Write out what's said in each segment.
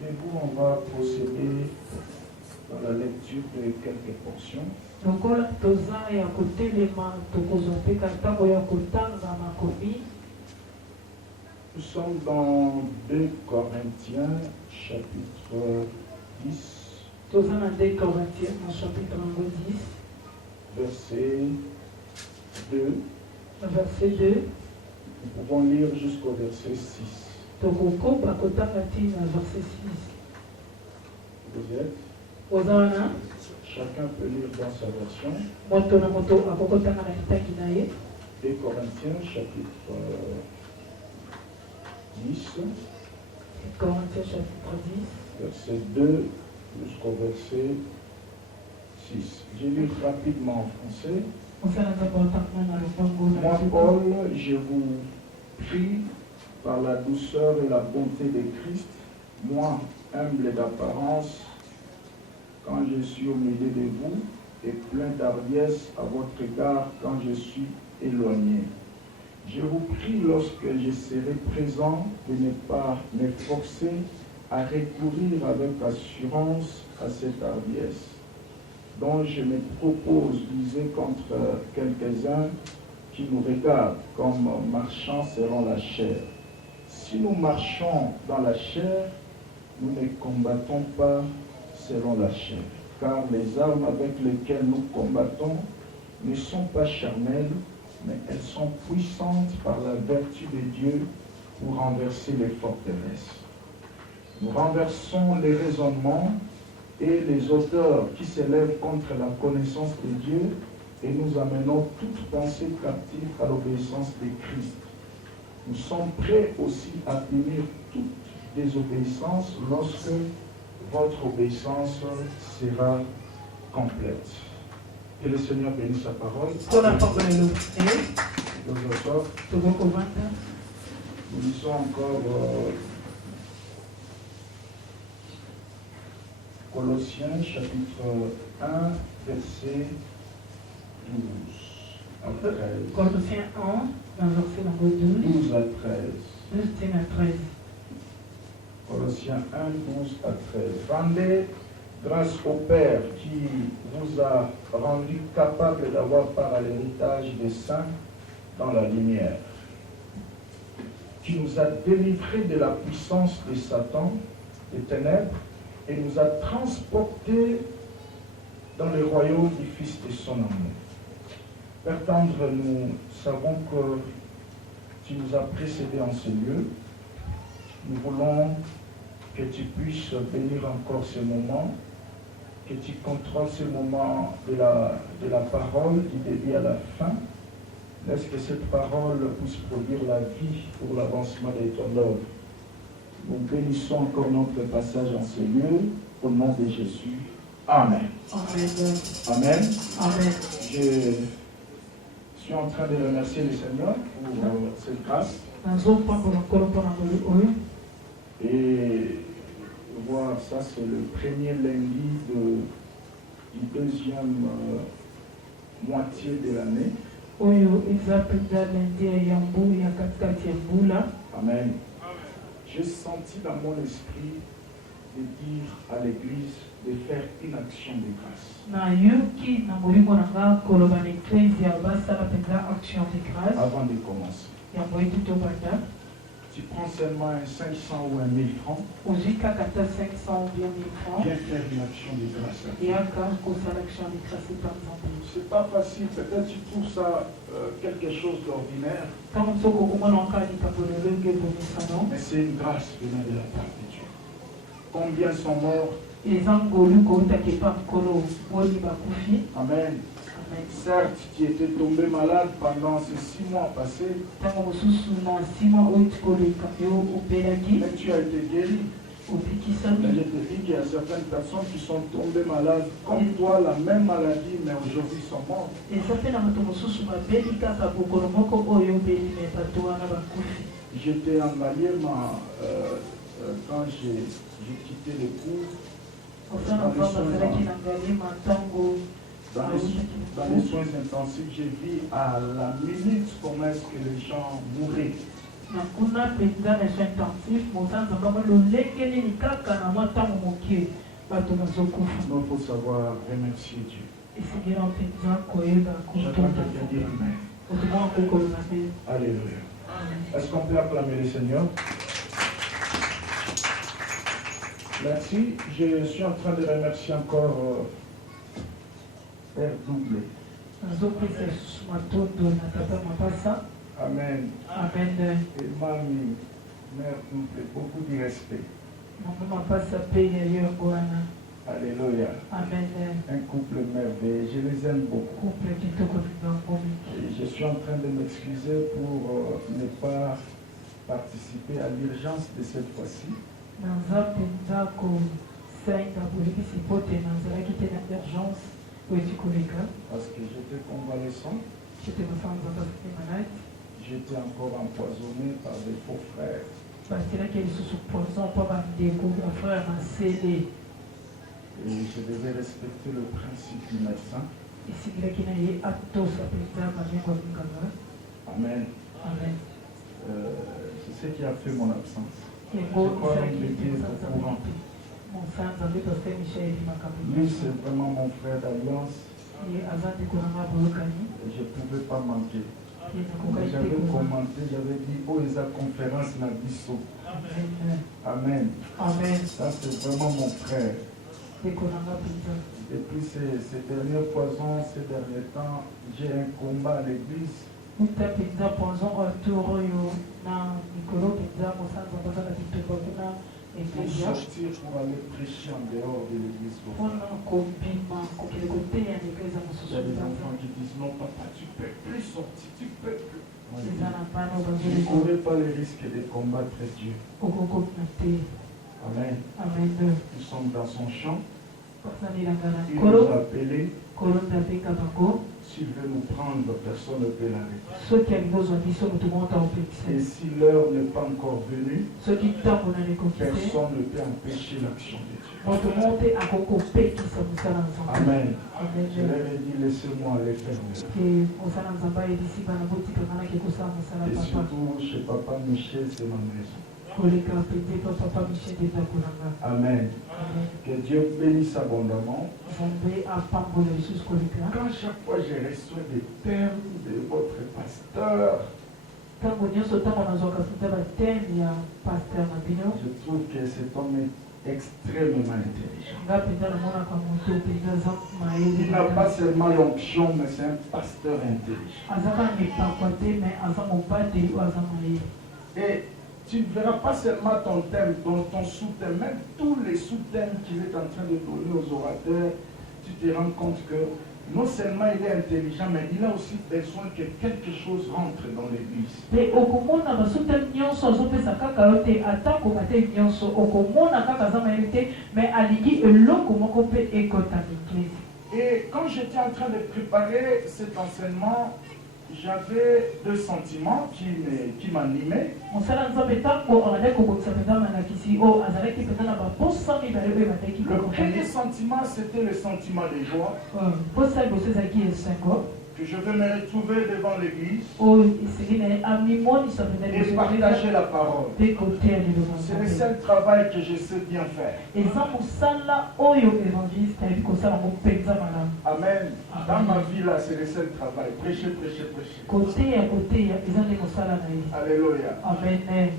Debout, on va procéder dans la lecture de quelques portions. Nous sommes dans 2 Corinthiens, chapitre 10. Verset 2. Nous pouvons lire jusqu'au verset 6. Vous êtes? Chacun peut lire dans sa version. 2 Corinthiens, chapitre 10. Verset 2 jusqu'au verset 6. Je lis rapidement en français. Moi, Paul, je vous prie par la douceur et la bonté de Christ, moi, humble d'apparence, quand je suis au milieu de vous, et plein d'hardiesse à votre égard quand je suis éloigné. Je vous prie, lorsque je serai présent, de ne pas m'efforcer à recourir avec assurance à cette hardiesse, dont je me propose d'user contre quelques-uns qui nous regardent comme marchant selon la chair. Si nous marchons dans la chair, nous ne combattons pas selon la chair, car les armes avec lesquelles nous combattons ne sont pas charnelles, mais elles sont puissantes par la vertu de Dieu pour renverser les forteresses. Nous renversons les raisonnements et les auteurs qui s'élèvent contre la connaissance de Dieu et nous amenons toute pensée captive à l'obéissance de Christ. Nous sommes prêts aussi à punir toute désobéissance lorsque votre obéissance sera complète. Que le Seigneur bénisse sa parole. Nous lisons encore Colossiens chapitre 1, verset 12 à 13. Colossiens 1, verset 12 à 13. 12 à 13. Colossiens 1, 12 à 13. Rendez grâce au Père qui vous a rendu capable d'avoir part à l'héritage des saints dans la lumière, qui nous a délivrés de la puissance de Satan, des ténèbres, et nous a transportés dans le royaume du Fils de son amour. Père tendre, nous savons que tu nous as précédés en ce lieu. Nous voulons que tu puisses bénir encore ce moment, que tu contrôles ce moment de la parole du début à la fin. Laisse que cette parole puisse produire la vie pour l'avancement de ton œuvre. Nous bénissons encore notre passage en ce lieu, au nom de Jésus. Amen. Amen. Amen. Amen. Je suis en train de remercier le Seigneur pour cette grâce. Et voir ça, c'est le premier lundi du deuxième moitié de l'année. Amen. J'ai senti dans mon esprit de dire à l'Église de faire une action de grâce. Avant de commencer. Tu prends seulement un 500 ou un 1000 francs. Viens faire une action de grâce. C'est pas facile, peut-être tu trouves ça quelque chose d'ordinaire. Mais c'est une grâce venant de la part de Dieu. Combien sont morts? Amen. Certes, tu étais tombé malade pendant ces 6 mois passés. Mais tu as été guéri. Mais je te dis qu'il y a certaines personnes qui sont tombées malades comme toi, la même maladie, mais aujourd'hui sont mortes. J'étais en Maliema quand j'ai quitté le cours. dans les soins intensifs, j'ai vu à la minute comment est-ce que les gens mouraient. nakuna mpenza na soins intensifs mosanza kama lolenge nini kaka na mwa ntango moke bato bazokufa. Donc il faut savoir remercier Dieu. esigela mpenza koyeba J'attends quelqu'un dire Amen. otomona kokoloba mpe. Alléluia. Est-ce qu'on peut acclamer le Seigneur? Merci. Je suis en train de remercier encore Père Double. nazopesa lisusu matondo na tata mapasa. Amen. amen. Et Mamie, Mère Double, beaucoup de respect. mama mapasa mpe ya yango wana. Alléluia. amen. Un couple merveilleux. Je les aime beaucoup. couple kitoko mibango mingi. Et je suis en train de m'excuser pour ne pas participer à l'urgence de cette fois-ci. naza mpenza kosenga bolekisi mpo te nazalaki te na urgence po eti koleka. Parce que j'étais convalescent. J'étais mosala nzambe azali malade. J'étais encore empoisonné par des faux frères. batielaki lisusu poison mpo bandeko bafrère masele. Et je devais respecter le principe du médecin. esigilaki na ye atosa mpenza mabengo ya minganga. Amen. amen. C'est ce qui a fait mon absence. yango esalaki mpenza nzambe te mosala nzambe paster michel makambo Lui, c'est vraiment mon frère d'alliance. ye aza ndeko nanga boyokani. Et je ne pouvais pas manquer. ye nakokaki te J'avais koza. commenté, j'avais dit, oh, ils ont conférence na biso. amen. Amen. amen. Ça, c'est vraiment mon frère. ndeko nanga mpenza. Depuis ces derniers poisons, ces derniers temps, j'ai un combat à l'église. uta mpenza poison autour oyo na mikolo mpenza mosala nzambe aza na bitumba kuna Pour eklesia sortir, pour aller prêcher en dehors de l'église. mpona kobima kokende koteya na eklesia Il mosusu y a des mpenza. enfants qui disent, non, papa, tu ne peux plus sortir, tu ne peux plus. Moi, je dis, eza na bana oyo je ne bazoleka courais pas le risque de combattre Dieu. okokobina te. Amen. amen. Nous sommes dans son champ. basalelanga na Il nous likolo a appelés. kolo nzambeka bango S'il veut nous prendre, personne ne peut l'arrêter. soki alingi ozwa biso moto moko Et taopekisa si l'heure n'est pas encore venue, soki ntango na lekokise personne ne peut empêcher l'action de Dieu. moto moko te akokopekisa mosala nzambe. Amen. amen. Je leur ai dit, laissez-moi aller faire mon œuvre. ke mosala nzambe ayebisi bana botikanga nake kosala mosala Et papa surtout, chez Papa Michel, c'est ma maison. koleka mpenza pa papa michel de ndako nanga. Amen. amen. Que Dieu bénisse abondamment. nzambe apambola lisusu koleka. Quand chaque fois je reçois des termes de votre pasteur, ntango nyonso ntango nazwaka mpenza bateme ya paster na bino je trouve que cet homme est extrêmement intelligent. nga mpenza namonaka moto mpenza aza Il n'a pas mayele seulement l'onction, mais c'est un pasteur intelligent. aza kaka mipakwa te me aza mobateli oyo aza mayele. Et tu ne verras pas seulement ton thème, ton sous-thème, même tous les sous-thèmes qu'il est en train de donner aux orateurs, tu te rends compte que non seulement il est intelligent, mais il a aussi besoin que quelque chose rentre dans l'église. mpe okomona basutami nyonso azopesa kaka yo te atako bateli nyonso okomona kaka aza mayele te me alingi eloko moko mpe ekota l'église. Et quand j'étais en train de préparer cet enseignement, j'avais deux sentiments qui m'animaient. mosala nzambe ntango azalaki kobongisa mpenza malakisi oyo azalaki mpenza na baposa mibale oyo bataki Le premier sentiment, c'était le sentiment de joie, posa liboso ezalaki esengo que je vais me retrouver devant l'église oyo esili na ye amimonisa mpenza et liboso partager la parole. mpe koteya liloba C'est le nzambe. seul travail que je sais bien faire. eza mosala oyo évangéliste ayebi kosala ngo mpenza malamu. Amen. Dans ma vie là, c'est le seul travail. Prêcher, prêcher, prêcher. koteya eza nde mosala na ye. Alléluia. amen.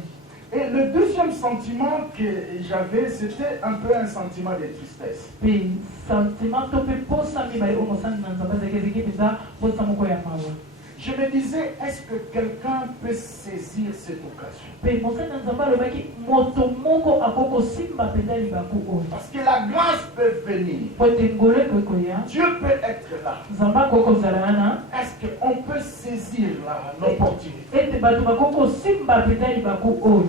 Et le deuxième sentiment que j'avais, c'était un peu un sentiment de tristesse. mpe sentiment to mpe posa mibale oyo mosala na nzambe azalaki ezalaki mpenza posa moko ya mawa. Je me disais, est-ce que quelqu'un peut saisir cette occasion? mpe mosali na nzambe alobaki moto moko akoki kosimba mpenza libaku oyo Parce que la grâce peut venir. po ete ngolo ekokoya Dieu peut être là. nzambe akoki kozala wana Est-ce qu'on peut saisir l'opportunité? ete bato bakoki kosimba mpenza libaku oyo.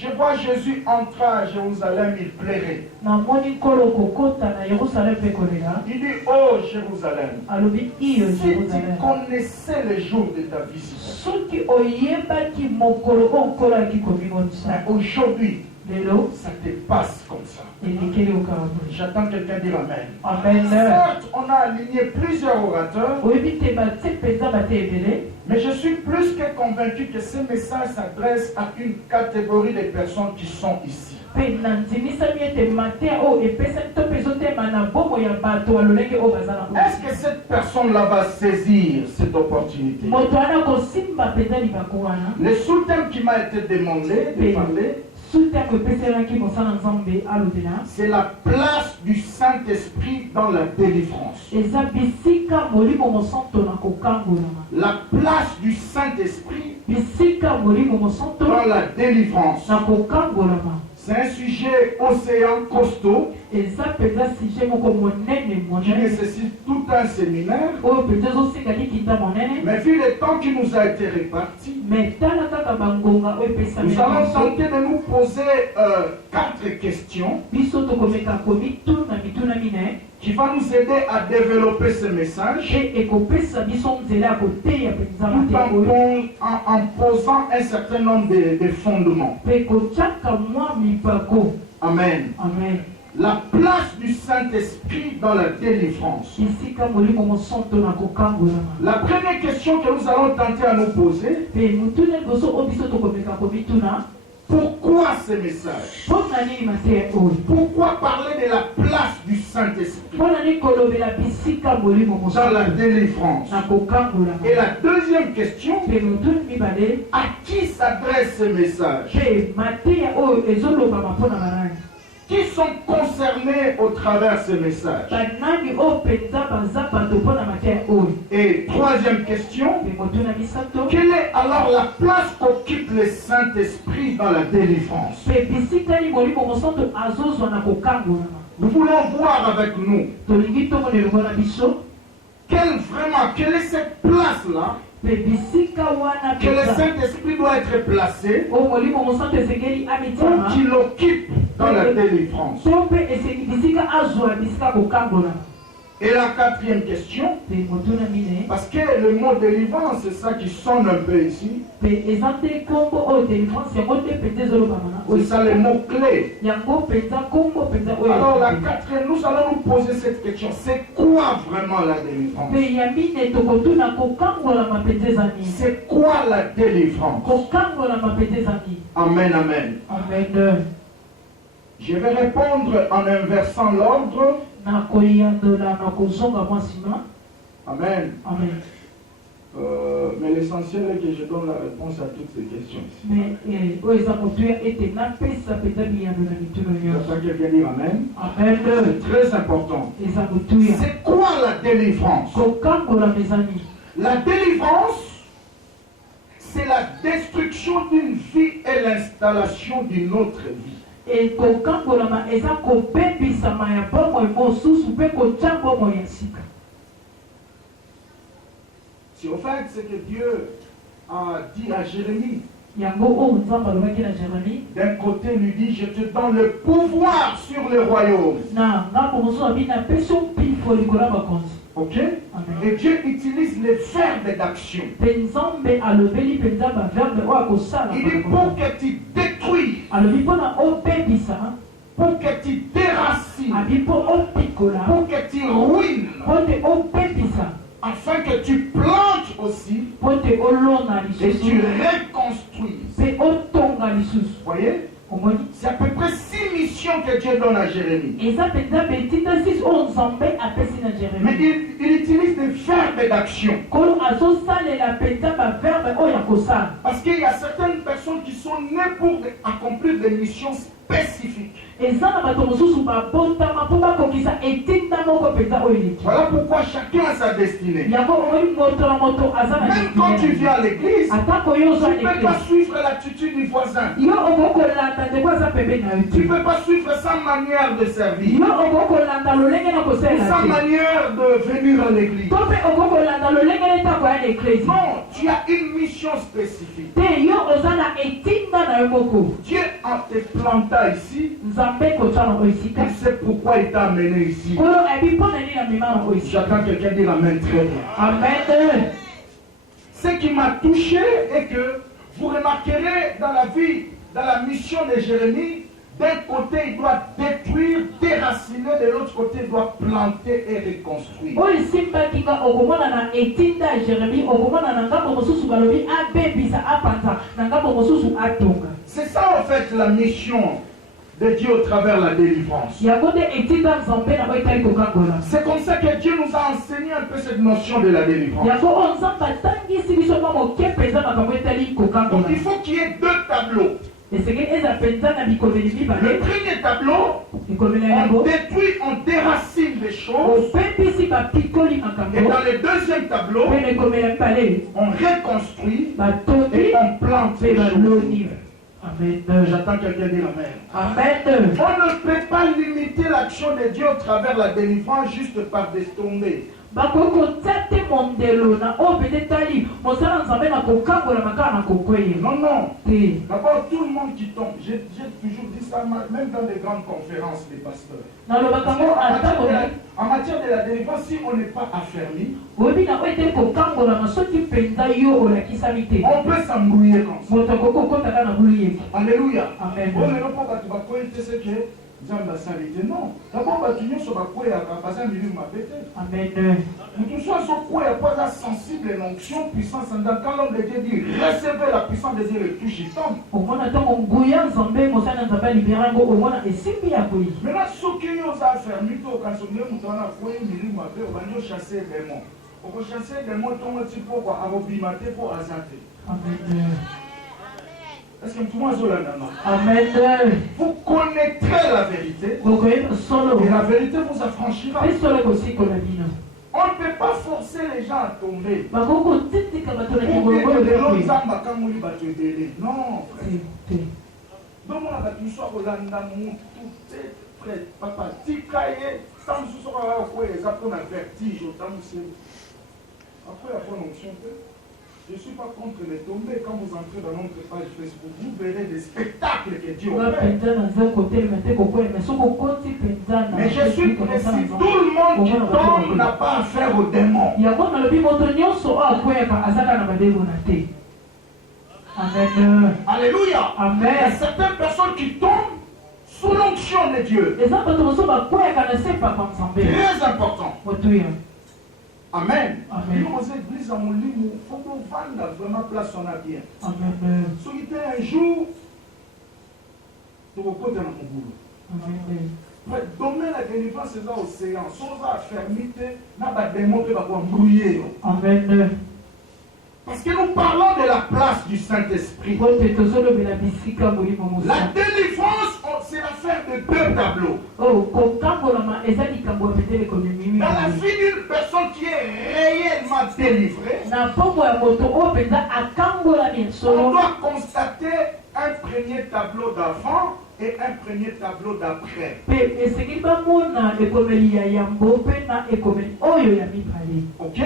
Je vois Jésus entrer à Jérusalem, il plairait. namoni nkolo kokota na yerusalem mpe kolela Il dit, oh Jérusalem, alobi iyo si tu jerusalem connaissais le jour de ta visite, soki oyebaki mokolo oyo nkolo ayaki komimonisa mais aujourd'hui, Lelo, ça te passe comme ça. elekeli okaburi. J'attends quelqu'un dire Amen. Amen. Certes, on a aligné plusieurs orateurs, Oyebi te bate penza bate ebele, mais je suis plus que convaincu que ce message s'adresse à une catégorie de personnes qui sont ici. pe na ndimisami ete mateya oyo epesami to mpe ezotema na bomoi ya bato ya lolenge oyo baza na oyo. Est-ce que cette personne-là va saisir cette opportunité? Moto wana kosimba penza libaku wana. Le sous-thème qui m'a été demandé de parler, Sous-terme epeselaki mosala nzambe alobela, c'est la place du Saint-Esprit dans la délivrance. eza bisika molimo mosantu na kokangolama. La place du Saint-Esprit Bisika molimo mosantu dans la délivrance. na kokangolama. C'est un sujet océan costaud Eza penza sujet moko monene qui monene nécessite tout un séminaire. oyo penza ezosenga likita monene. Mais vu le temps qui nous a été réparti, Me tala kaka bangonga oyo epesami nous allons biso. tenter de nous poser 4 questions Biso tokomeka komituna mituna mine qui vont nous aider à développer ce message pe ekopesa biso nzela ya koteya penza tout mateya oyo en posant un certain nombre de fondements. pe kotiaka mwa mipako. Amen. Amen. La place du Saint-Esprit dans la délivrance. Bisika molimo mosantu na kokangolama. La première question que nous allons tenter à nous poser, Pe mutuna liboso oyo biso tokomeka komituna, pourquoi ce message? mpona nini mateya oyo? Pourquoi parler de la place du Saint-Esprit Mpona nini kolobela bisika molimo dans la mosantu délivrance? na kokangolama? Et la deuxième question, Pe mutuna mibale, à qui s'adresse ce message? pe mateya oyo ezolobama mpona banani? Qui sont concernés au travers ce message? Banani oyo penza baza bato mpona mateya oyo? Et troisième question, Pe motuna misato, quelle est alors la place qu'occupe le Saint-Esprit dans la délivrance? pe bisika ni molimo mosantu azozwa na kokangolama. Nous voulons voir avec nous Tolingi tomona elongo na biso, quelle est cette place-là pe bisika wana que le penza Saint-Esprit doit être placé oyo molimo mosantu esengeli pour amitiama qu'il occupe dans la délivrance. to mpe esengi bisika azwa bisika kokangolama. Et la quatrième question, Pe motuna mine, parce que le mot délivrance, c'est ça qui sonne un peu ici, pe eza te nkombo oyo délivrance yango te penza ezolobama na c'est oyo. ça le mot clé. Yango penza nkombo penza oyo. Alors la quatrième, nous allons nous poser cette question, c'est quoi vraiment la délivrance? Pe ya mine tokotuna kokangolama penza eza nini? C'est quoi la délivrance? Kokangolama penza eza nini? Amen, amen. Amen. Je vais répondre en inversant l'ordre. Na koyandola na kozonga mwa nsima. Amen. Amen. Mais l'essentiel est que je donne la réponse à toutes ces questions ici. Me oyo eza motuya ete napesa penza miyandola mituno nyonso. J'attends quelqu'un dire Amen. Amen. C'est très important. Eza motuya. C'est quoi la délivrance? Kokangolama eza nini? La délivrance, c'est la destruction d'une vie et l'installation d'une autre vie. Kokangolama eza kobebisama ya bomoi mosusu mpe kotia bomoi ya sika. C'est au fait ce que Dieu a dit à Jérémie. Yango oyo nzambe alobaki na Jérémie, D'un côté, il lui dit, je te donne le pouvoir sur le royaume. na ngambo mosusu abi napesi yo mpifo likolo ya bakonzi. Ok? Amen. Et Dieu utilise les verbes d'action. Mpe nzambe alobeli mpenza baverbe oyo akosala. Il dit pour que tu détruises, alobi mpona obebisa, pour que tu déracines, abi mpo opikola, pour que tu ruines, mpo te obebisa, afin que tu plantes aussi mpo te olona et tu lisusu, reconstruises. mpe otonga lisusu. Voyez? Omoni? C'est à peu près 6 missions que Dieu donne à Jérémie. eza mpenza betinda 6 oyo nzambe apesi na Mais Jérémie. il utilise des verbes d'action. Kolo azosalela mpenza baverbe oyo ya kosala. Parce qu'il y a certaines personnes qui sont nées pour accomplir des missions spécifiques. eza na bato mosusu babotama mpo bakokisa etinda moko mpenza oyo eleki. Voilà pourquoi chacun a sa destinée. yango omoni moto na moto aza na Même quand tu viens à l'église, atako yo tu ozwa ne peux pas eglise, suivre l'attitude du voisin. yo okokolanda ndeko aza pembeni na yo Tu ne te. peux pas suivre sa manière de servir, yo okokolanda lolenge na sa kosalela te, manière de venir à l'église. to mpe okokolanda lolenge na etako ya na eklesi Non, tu as une mission spécifique. te. yo oza na etinda na yo moko. Dieu a te planta ici. nzambe kotia na oyo esika, Il sait pourquoi il t'a amené ici. kolo ayebi mpo na nini amema na oyo esika. J'attends quelqu'un dire Amen très bien. Amen. Ce qui m'a touché est que vous remarquerez dans la vie, dans la mission de Jérémie, D'un côté, il doit détruire, déraciner, de l'autre côté, il doit planter et reconstruire. C'est ça en fait la mission de Dieu au travers la délivrance. C'est comme ça que Dieu nous a enseigné un peu cette notion de la délivrance. Donc il faut qu'il y ait deux tableaux. Le premier tableau, on détruit, on déracine les choses. Et dans le deuxième tableau, on reconstruit et on plante les choses. Amen. J'attends quelqu'un dire amen. Amen. On ne peut pas limiter l'action de Dieu au travers la délivrance juste par des tombées. Non, non. D'abord, tout le monde qui tombe. J'ai toujours dit ça, même dans les grandes conférences, les pasteurs. En matière de la délivrance, si on n'est pas affermi, on peut s'embrouiller comme ça. Alléluia. Amen. Non. D'abord, Amen. Nous sommes sensibles à l'onction, puissance. Quand l'homme de Dieu dit recevez la puissance de Dieu, le touche, il tombe. Maintenant, ce qui nous a affermi, quand on a chasser les démons. On peut chasser les démons, on va arobimater pour azanter. Est-ce que tout le monde est là? Amen. Vous connaîtrez la vérité. Et la vérité vous affranchira. On ne peut pas forcer les gens à tomber. Non, frère. Donc, on a tout ça au lendemain, tout est prêt. Papa, tikaye, tant que ce soit un vertige, après la prononciation. Je ne suis pas contre les tombées. Quand vous entrez dans notre page Facebook, vous verrez des spectacles que Dieu fait. Mais je suis précis, tout le monde qui tombe n'a pas affaire aux démons. Amen. Alléluia. Amen. Il y a certaines personnes qui tombent sous l'onction de Dieu. Très important. Amen. Amen. Nous, aux églises, il faut qu'on vende vraiment place on a bien. Amen. Si il était un jour, tu vas côté dans mon boulot. Amen. Dominer la délivrance, c'est ça océan. Sans la fermeté, n'a pas de démon qui va brouiller. Amen. Parce que nous parlons de la place du Saint-Esprit. La délivrance, c'est l'affaire de deux tableaux. Dans la vie d'une personne qui est réellement délivrée, on doit constater un premier tableau d'avant et un premier tableau d'après. Ok?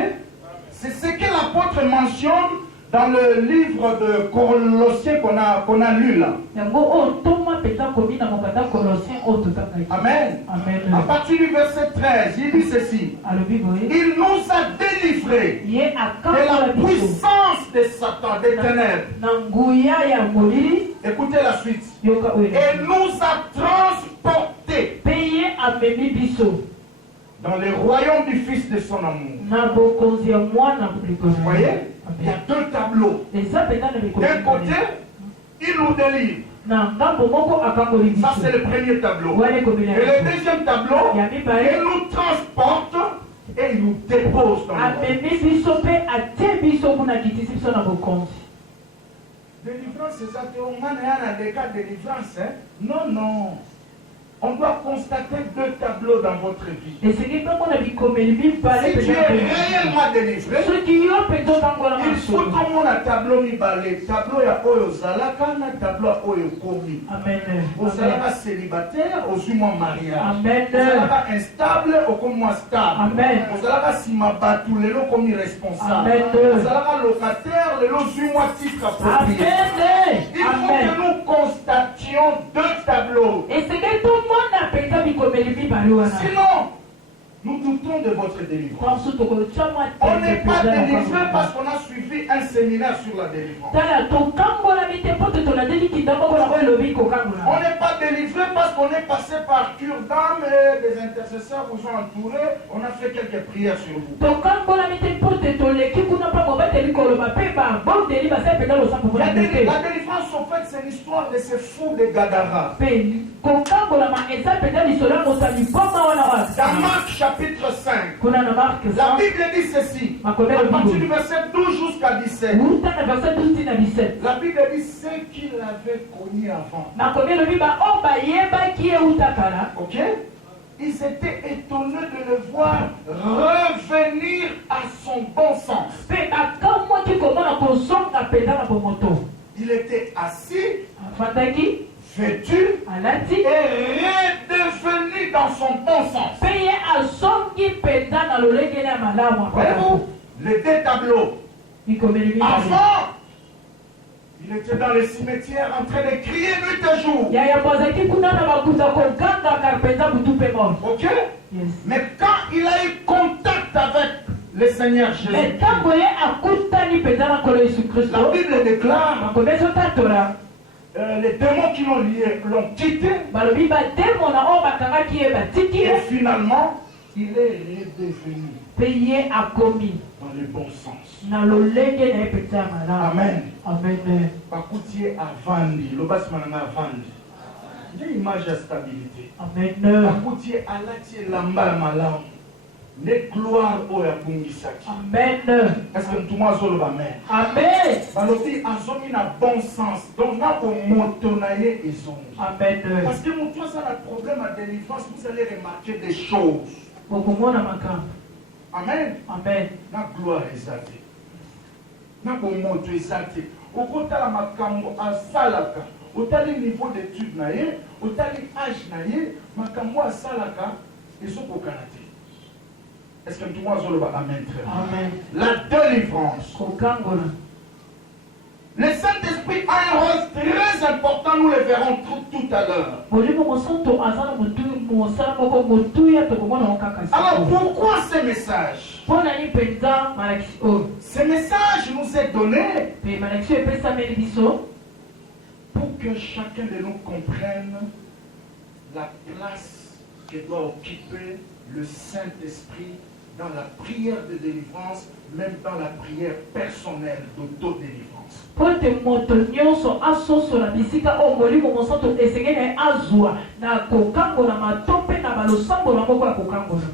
C'est ce que l'apôtre mentionne dans le livre de Colossiens qu'on a lu là. Amen. Amen. À partir du verset 13, il dit ceci. Il nous a délivrés de la puissance de Satan, des ténèbres. Écoutez la suite. Et nous a transportés dans le royaume du Fils de son amour. Vous voyez? Il y a deux tableaux. D'un côté, il nous délivre. Ça, c'est le premier tableau. Et le deuxième tableau, il nous transporte et il nous dépose dans le monde. Délivrance, c'est ça que on a des cas de délivrance. Non, non. On doit constater deux tableaux dans votre vie. Si tu es réellement délivré, il faut comme on a tableau mi balé, tableau ya oyo zalaka na tableau ya oyo komi. Au zalaka célibataire, au moins mariage. Au zalaka instable, au comme stable. Au zalaka simabatu, lelo comme responsable. Au zalaka locataire, lelo moins titre approprié. Il faut que nous constations deux tableaux. Sinon, nous doutons de votre délivrance. On n'est pas délivré parce qu'on a suivi un séminaire sur la délivrance. On n'est pas délivré parce qu'on est passé par cure d'âme et des intercesseurs vous ont entouré. On a fait quelques prières sur vous. La délivrance, en fait, c'est l'histoire de ces fous de Gadara. Dans Marc chapitre 5, la Bible dit ceci. À partir du verset 12 jusqu'à 17. La Bible dit ce qu'il avait connu avant. Ok? Ils étaient étonnés de le voir revenir à son bon sens. Il était assis, vêtu et redevenu dans son bon sens. Voyez-vous les deux tableaux. Avant, il était dans les cimetières en train de crier nuit et jour. Ok? Yes. Mais quand il a eu contact avec le Seigneur Jésus, la Bible déclare les démons qui l'ont lié l'ont quitté. Et finalement, il est redevenu dans le bon sens. Amen. Amen. Bakutier avandi, l'obas manana avandi. J'ai image de stabilité. Amen. Bakutier alatier lamba malam. Ne gloire au yakungisaki. Amen. Est-ce que tout le monde a amen? Amen. Balobi azomi na bon sens. Donc na ko motonaye ezongi. Amen. Parce que mon toi ça a problème à délivrance, vous allez remarquer des choses. Amen. Amen. Na gloire exaltée. Na ko moto exalté. Au côté la makambo asalaka. Au tali niveau d'étude naye, au tali âge naye, makambo asalaka ezoko kanate. Est-ce que tout le monde a amen? Amen. La délivrance. Le Saint-Esprit a un rôle très important, nous le verrons tout à l'heure. Alors pourquoi ce message? Ce message nous est donné pour que chacun de nous comprenne la place que doit occuper le Saint-Esprit dans la prière de délivrance, même dans la prière personnelle d'autodélivrance.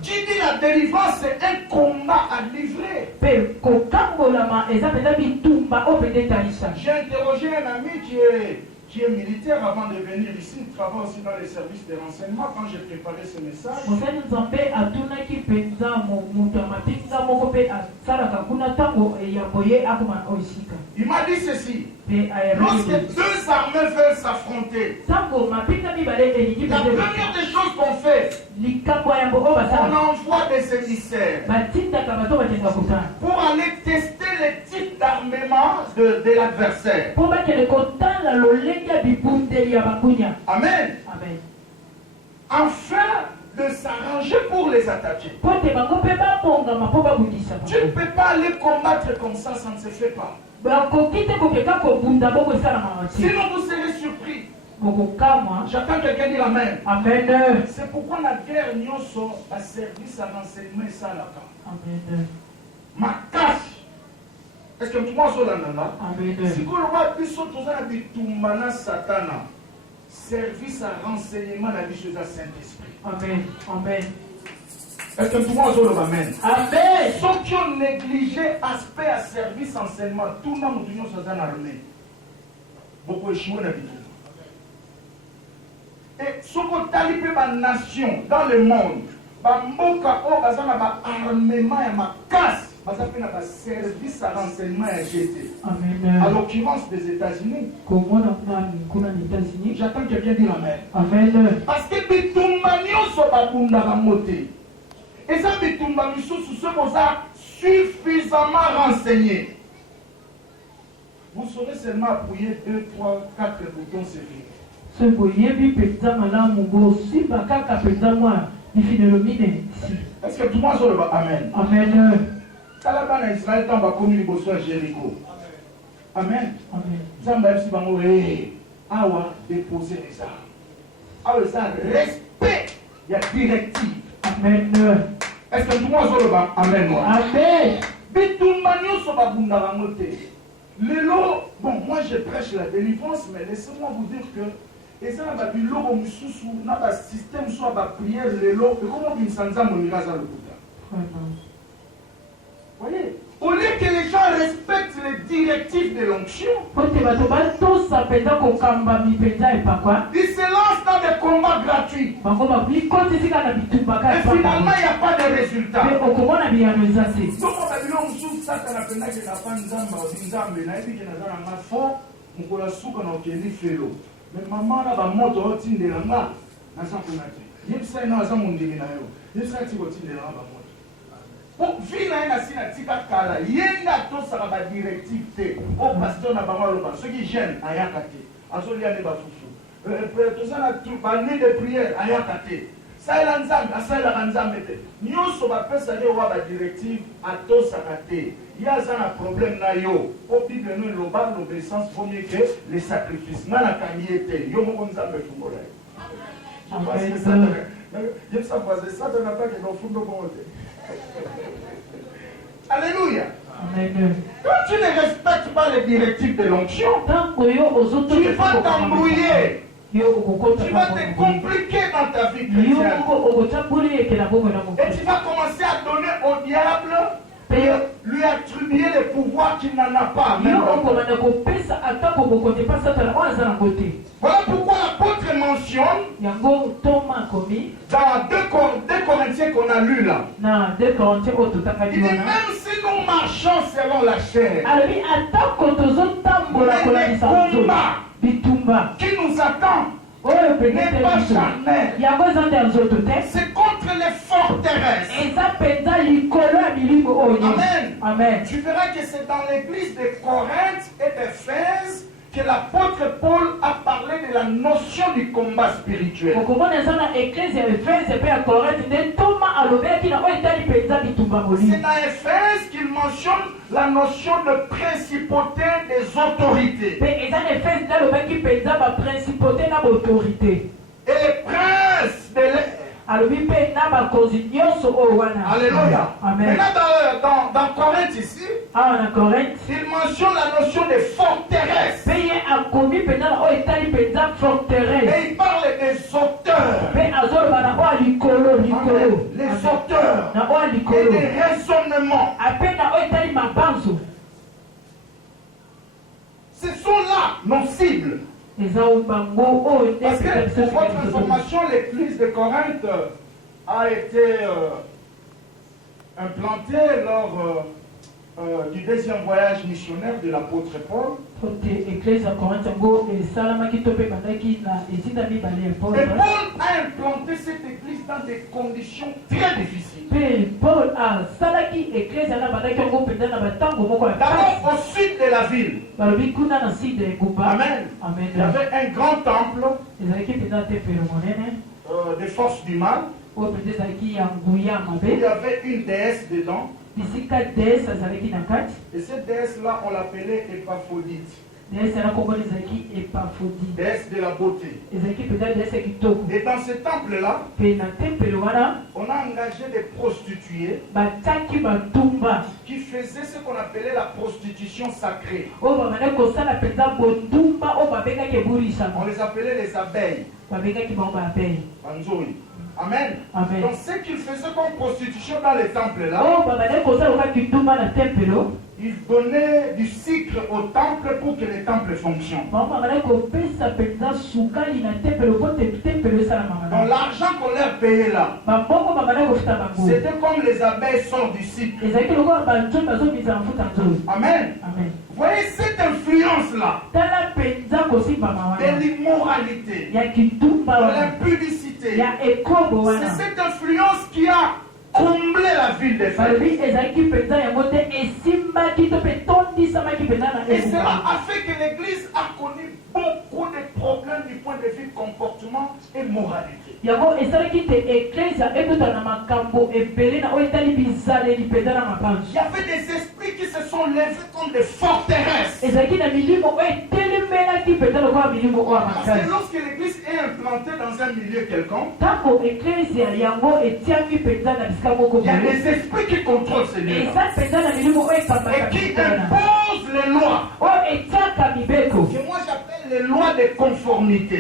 Qui dit la délivrance, c'est un combat à livrer. J'ai interrogé un ami qui est militaire avant de venir ici. Il travaille aussi dans les services de renseignement. Quand j'ai préparé ce message, il m'a dit ceci. Lorsque deux armées veulent s'affronter, la première des choses qu'on fait, on envoie des émissaires pour aller tester le type d'armement de l'adversaire. Amen. Amen. Afin de s'arranger pour les attaquer. Tu ne peux pas aller combattre comme ça ne se fait pas. Sinon vous serez surpris. J'attends quelqu'un dire amen. Amen. C'est pourquoi la guerre n'y a pas service à renseignement et ça là. Amen. Ma casse. Est-ce que tout le monde est là? Amen. Si vous voyez Satana, service à renseignement la vie de Saint-Esprit. Amen. Amen. Est-ce que tout le monde est là? Amen. Amen. Ceux qui ont négligé aspect à service enseignement, tout le monde est dans l'armée. Beaucoup échoué dans la vie. Et ce qu'on talibé ma nation dans le monde, Bamboka o bazana ba armement et ma casse. Service à renseignement et GT. À l'occurrence des États-Unis. J'attends quelqu'un dire amen. Amen. Parce que Bitumbanio Sobabunda Ramote. Et ça, Bitumbanio suffisamment renseigné. Vous saurez seulement appuyer 2, 3, 4 boutons, c'est fini. Est-ce que tout le monde dit amen? Amen. Taliban à Israël quand va communiquer bosso à Jéricho. Amen. Amen. Zamba si bango awa déposer les armes. avec ça, respect, il y a directive. Amen. Est-ce que tout le monde a amen? Amen. Bon, moi je prêche la délivrance, mais laissez-moi vous dire que et ça n'a pas du logo mususu, n'a pas système soit pas prière les lots, et comment une sanza monira ça le Bouddha. Voyez, au lieu que les gens respectent les directives de l'onction, ils se lancent dans des combats gratuits. Et finalement, il n'y a pas de résultat. Mais maman a pas moto au tin de la main. Nasa kunati. Yepsa ina za mundili na yo. Yepsa ti ko tin de la ba moto. Pour vina ina sina tika kala. Yenda to saka ba directive te. O pasteur na ba malo ba. Ceux qui gênent ayaka te. Aso lia ne ba fufu. To sana tu ba ne de prière ayaka te. Ça ila nzambe, asa ila nzambe te. Nyoso ba pesa le wa ba directive ato saka te. Il y a un problème là yo. Au Bible nous l'obéissance vaut mieux que les sacrifices. Nana kanyete. Yo mo konza be fungola. Je sais pas ça n'a pas que dans fundo bonde. Alléluia. Amen. Quand tu ne respectes pas les directives de l'onction, tu vas t'embrouiller. Tu vas te compliquer dans ta vie chrétienne. Et tu vas commencer à donner au diable et lui attribuer les pouvoirs qu'il n'en a pas. Voilà pourquoi l'apôtre mentionne dans 2 Corinthiens qu'on a lu là. Il dit même si nous marchons selon la chair, les combats qui nous attendent n'est pas charnel. C'est contre les forteresses. Amen. Tu verras que c'est dans l'église de Corinthe et d'Éphèse que l'apôtre Paul a parlé de la notion du combat spirituel. C'est dans Éphèse qu'il mentionne la notion de principauté des autorités. Et les princes de l'air. Alléluia. Maintenant dans Corinthe ici, il mentionne la notion de forteresse. Et il parle des auteurs. Les auteurs et des raisonnements. Ce sont là nos cibles. Parce que pour votre information, l'église de Corinthe a été implantée lors du deuxième voyage missionnaire de l'apôtre Paul. Et Paul a implanté cette église dans des conditions très difficiles. D'abord au sud de la ville. Amen. Il y avait un grand temple des forces du mal. Il y avait une déesse dedans. Et cette déesse-là, on l'appelait Épaphrodite. Déesse de la beauté. Et dans ce temple-là, on a engagé des prostituées qui faisaient ce qu'on appelait la prostitution sacrée. On les appelait les abeilles. Amen. Amen. Donc ce qu'ils faisaient comme prostitution dans les temples là, ils donnaient du sucre au temple pour que les temples fonctionnent. Donc l'argent qu'on leur payait là, c'était comme les abeilles sortent du sucre. Amen. Amen. Voyez cette influence là de l'immoralité, de l'impudicité. C'est cette influence qui a comblé la ville d'Éphèse. Et cela a fait que l'église a connu beaucoup de problèmes du point de vue comportement et moralité. Il y avait des esprits qui se sont levés comme des forteresses. Parce que lorsque l'église est implantée dans un milieu quelconque, il y a des esprits qui contrôlent ces lieux et qui imposent les lois. Que moi j'appelle les lois de conformité.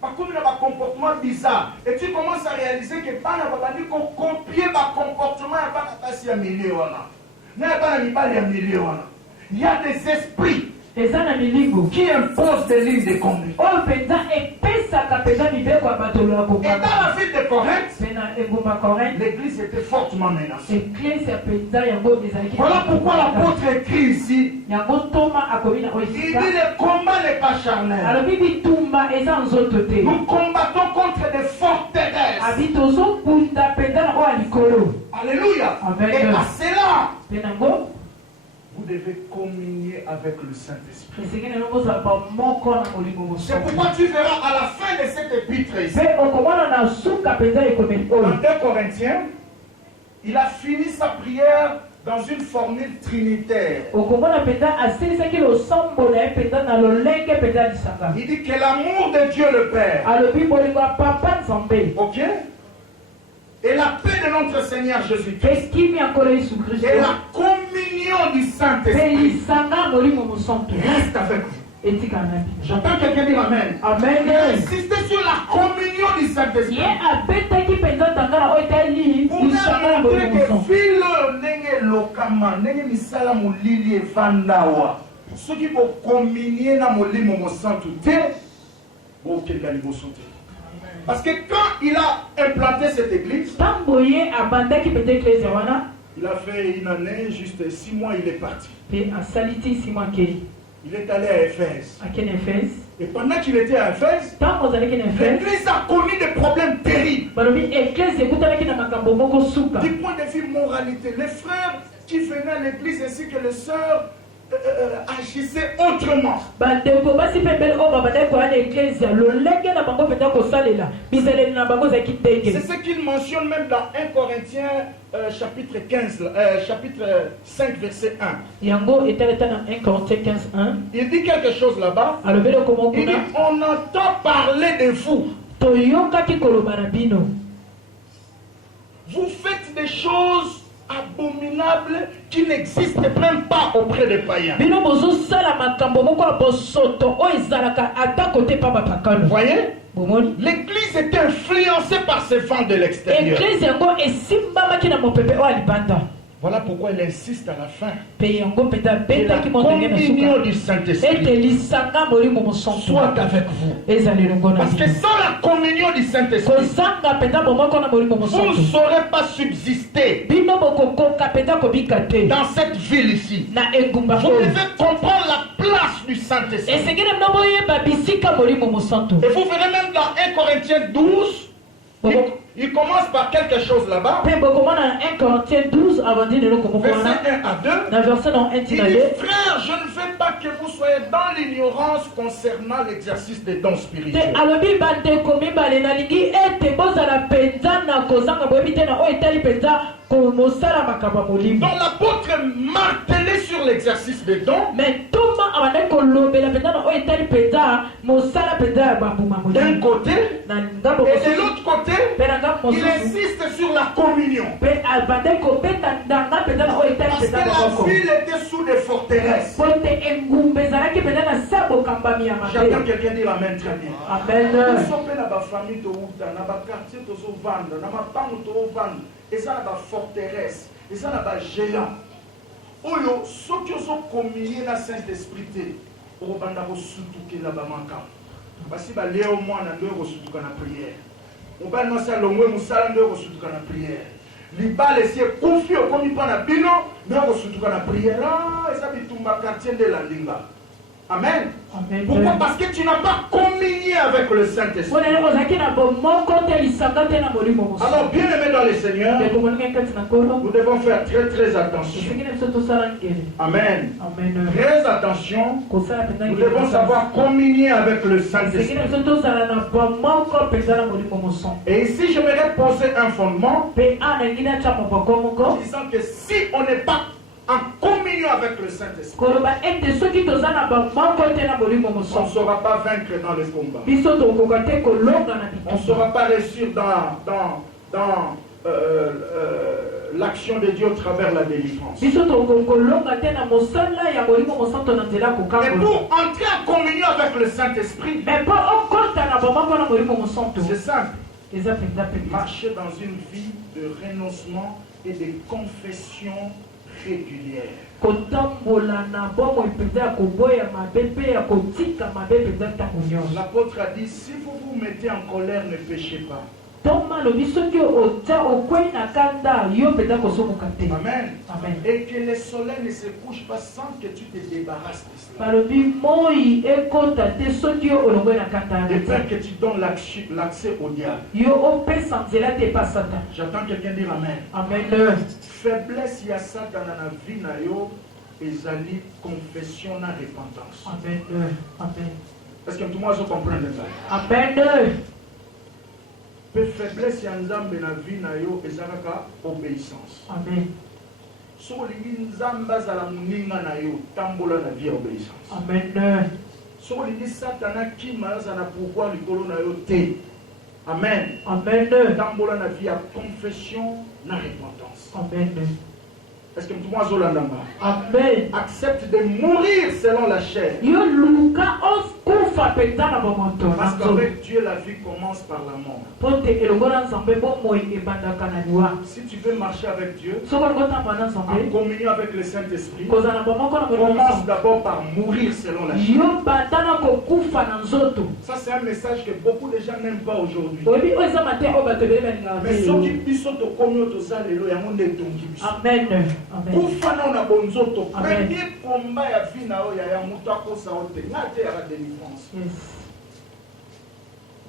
Comme il y a un comportement bizarre, et tu commences à réaliser que pas na copier le comportement il y a des esprits qui imposent des lignes de conduite. Et dans la ville de Corinthe, l'église était fortement menacée. Voilà pourquoi l'apôtre écrit ici. Il dit le combat n'est pas charnel. Nous combattons contre des forteresses. Alléluia. Et à cela, vous devez communier avec le Saint-Esprit. C'est pourquoi tu verras à la fin de cette épître ici, dans 2 Corinthiens, il a fini sa prière dans une formule trinitaire. Il dit que l'amour de Dieu le Père, ok, et la paix de notre Seigneur Jésus-Christ, et la communion du Saint-Esprit reste avec vous. J'entends quelqu'un dire Amen. Il a insisté sur la communion du Saint-Esprit. Pour montrer que filo nenge lokama nenge misala mulili evandawa. Ceux qui vont communier na molimo mo santu te, bon quelqu'un niveau santé. Parce que quand il a implanté cette église, il a fait une année, juste 6 mois, il est parti. Il est allé à Éphèse. Et pendant qu'il était à Éphèse, l'église a connu des problèmes terribles. Du point de vue moralité, les frères qui venaient à l'église ainsi que les sœurs agissaient autrement. C'est ce qu'il mentionne même dans 1 Corinthiens chapitre 5 verset 1. Il dit quelque chose là-bas. Il dit on entend parler de vous. Vous faites des choses abominables qui n'existent même pas auprès des païens. Vous voyez? L'église est influencée par ces vents de l'extérieur. Voilà pourquoi il insiste à la fin. Et la communion du Saint-Esprit soit avec vous. Parce que sans la communion du Saint-Esprit, vous ne saurez pas subsister dans cette ville ici. Vous devez comprendre la place du Saint-Esprit. Et vous verrez même dans 1 Corinthiens 12, il commence par quelque chose là-bas. Verset 1 à 2. Il dit, frère, je ne veux pas que vous soyez dans l'ignorance concernant l'exercice des dons spirituels. Donc l'apôtre martelait sur l'exercice des dons. D'un côté, et de l'autre côté, il insiste sur la communion. Parce que la ville était sous des forteresses. J'entends quelqu'un dire Amen très bien. Amen. Nous sommes dans la famille de Outa, dans le quartier de Zovanda, dans la banque de Zovanda. Et ça, là, forteresse, et ça, là, géant. Oyo, ceux qui ont communié la Saint-Esprit, au banda surtout qui là-bas manquant. Parce que Léo, moi, on a deux surtout qu'on a prière. On va nous faire le moins, nous allons deux surtout qu'on a prière. Les balles, c'est confié, comme il parle à Bino, deux surtout qu'on a prière. Ah, et ça, il tombe à quartier de la Linga. Amen. Amen. Pourquoi? Parce que tu n'as pas communié avec le Saint-Esprit. Alors, bien aimé dans le Seigneur, nous devons faire très très attention. Amen. Très attention. Nous devons savoir communier avec le Saint-Esprit. Et ici, j'aimerais poser un fondement en disant que si on n'est pas en communion avec le Saint-Esprit, on ne saura pas vaincre dans les combats. On ne saura pas réussir dans l'action de Dieu au travers la délivrance. Et pour entrer en communion avec le Saint-Esprit, c'est simple. Marcher dans une vie de renoncement et de confession régulière. L'apôtre a dit, si vous vous mettez en colère, ne péchez pas. Amen. Et que le soleil ne se couche pas sans que tu te débarrasses de cela. De peur que tu donnes l'accès au diable. J'attends quelqu'un dire Amen. Amen. Faiblesse, il y a ça dans la vie, ezali confession et repentance. Amen. Amen. Est-ce que tout le monde comprend ça? Amen. Peu faiblesse ya nzambe na vie na yo ezalaka obéissance. Amen. So lingi nzambe azala muninga na yo tambola na vie obéissance. Amen. So lingi satana kima azala pouvoir likolo na yo te. Amen. Amen. Tambola na vie ya confession na repentance. Amen. Est-ce que tout le monde Amen. Accepte de mourir selon la chair. Parce qu'avec Dieu, la vie commence par la mort. Si tu veux marcher avec Dieu, en communion avec le Saint-Esprit, commence d'abord par mourir selon la chair. Ça, c'est un message que beaucoup de gens n'aiment pas aujourd'hui. Mais ceux qui sont au communion, Amen. Kufana na bonzoto. Premier combat ya vie na yo ya mutu akosa ote. Ngate ya délivrance. Yes.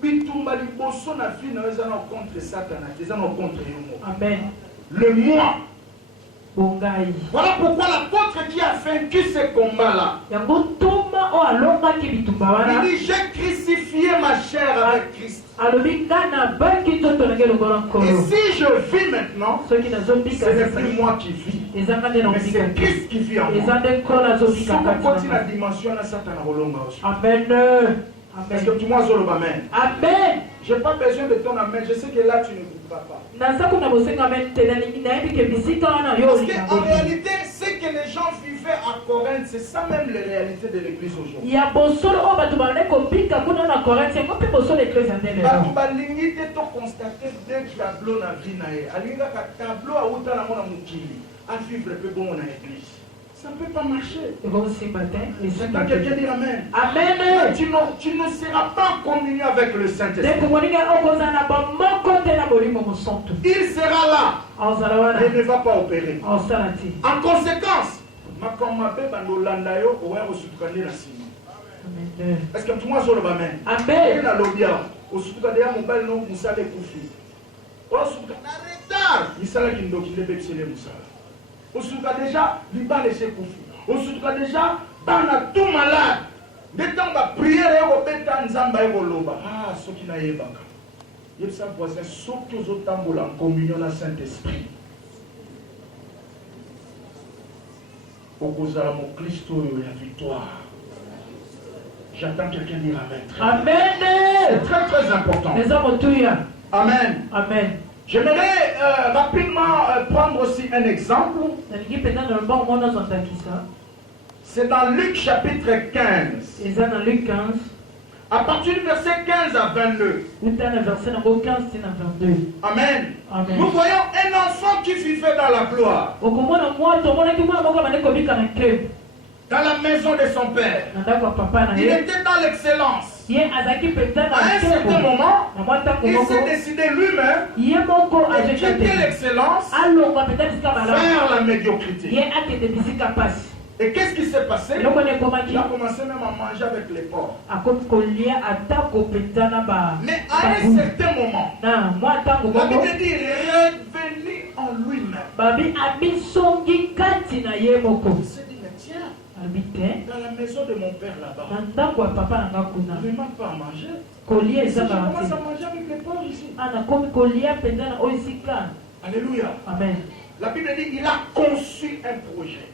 Bitumba liboso na vie na yo ezana contre Satan, ezana contre yo. Amen. Le moi. Bongai. Voilà pourquoi l'apôtre qui a vaincu ce combat-là. Il dit, j'ai crucifié ma chair avec Christ. Et si je vis maintenant, ce n'est plus moi qui vis, mais c'est Christ qui vit en moi. Si on continue la dimension, là, Satan a relongé. Amen. Est-ce que tout le monde dit Amen? Amen. Je n'ai pas besoin de ton Amen. Je sais que là, tu ne voudras pas. Parce qu'en réalité, ce que les gens vivaient à Corinthe, c'est ça même la réalité de l'église aujourd'hui. Deux tableaux dans la vie. Tableau à vivre le bon dans l'église. Ça ne peut pas marcher. J'attends quelqu'un dire Amen. Amen. Tu ne seras pas en communion avec le Saint-Esprit. Il sera là. Mais il ne va pas opérer. En conséquence, est-ce que tout le monde dit Amen? Amen. Osuka déjà, liba laissé koufi. Osuka déjà, bana tout malade. Dès temps ba prière et obéta nzamba et loba. Ah, ce qui n'a yebaka. Yebsa voisin, sauf que aux autres en communion la Saint-Esprit. Okozala mon Christo et la victoire. J'attends quelqu'un dire Amen. Amen. C'est très très important. Amen. Amen. J'aimerais rapidement prendre aussi un exemple. C'est dans Luc chapitre 15. À partir du verset 15 à 22. Amen. Amen. Nous voyons un enfant qui vivait dans la gloire. Dans la maison de son père. Il était dans l'excellence. À un certain moment, il s'est décidé lui-même de quitter l'excellence vers la médiocrité. Et qu'est-ce qui s'est passé? Il a commencé même à manger avec les porcs. Mais à un certain moment, la Bible dit revenu en lui-même. Il s'est dit, mais tiens, dans la maison de mon père là-bas, il ne m'a pas à manger. Je commence à manger avec les porcs ici. Alléluia. Amen. La Bible dit il a conçu un projet.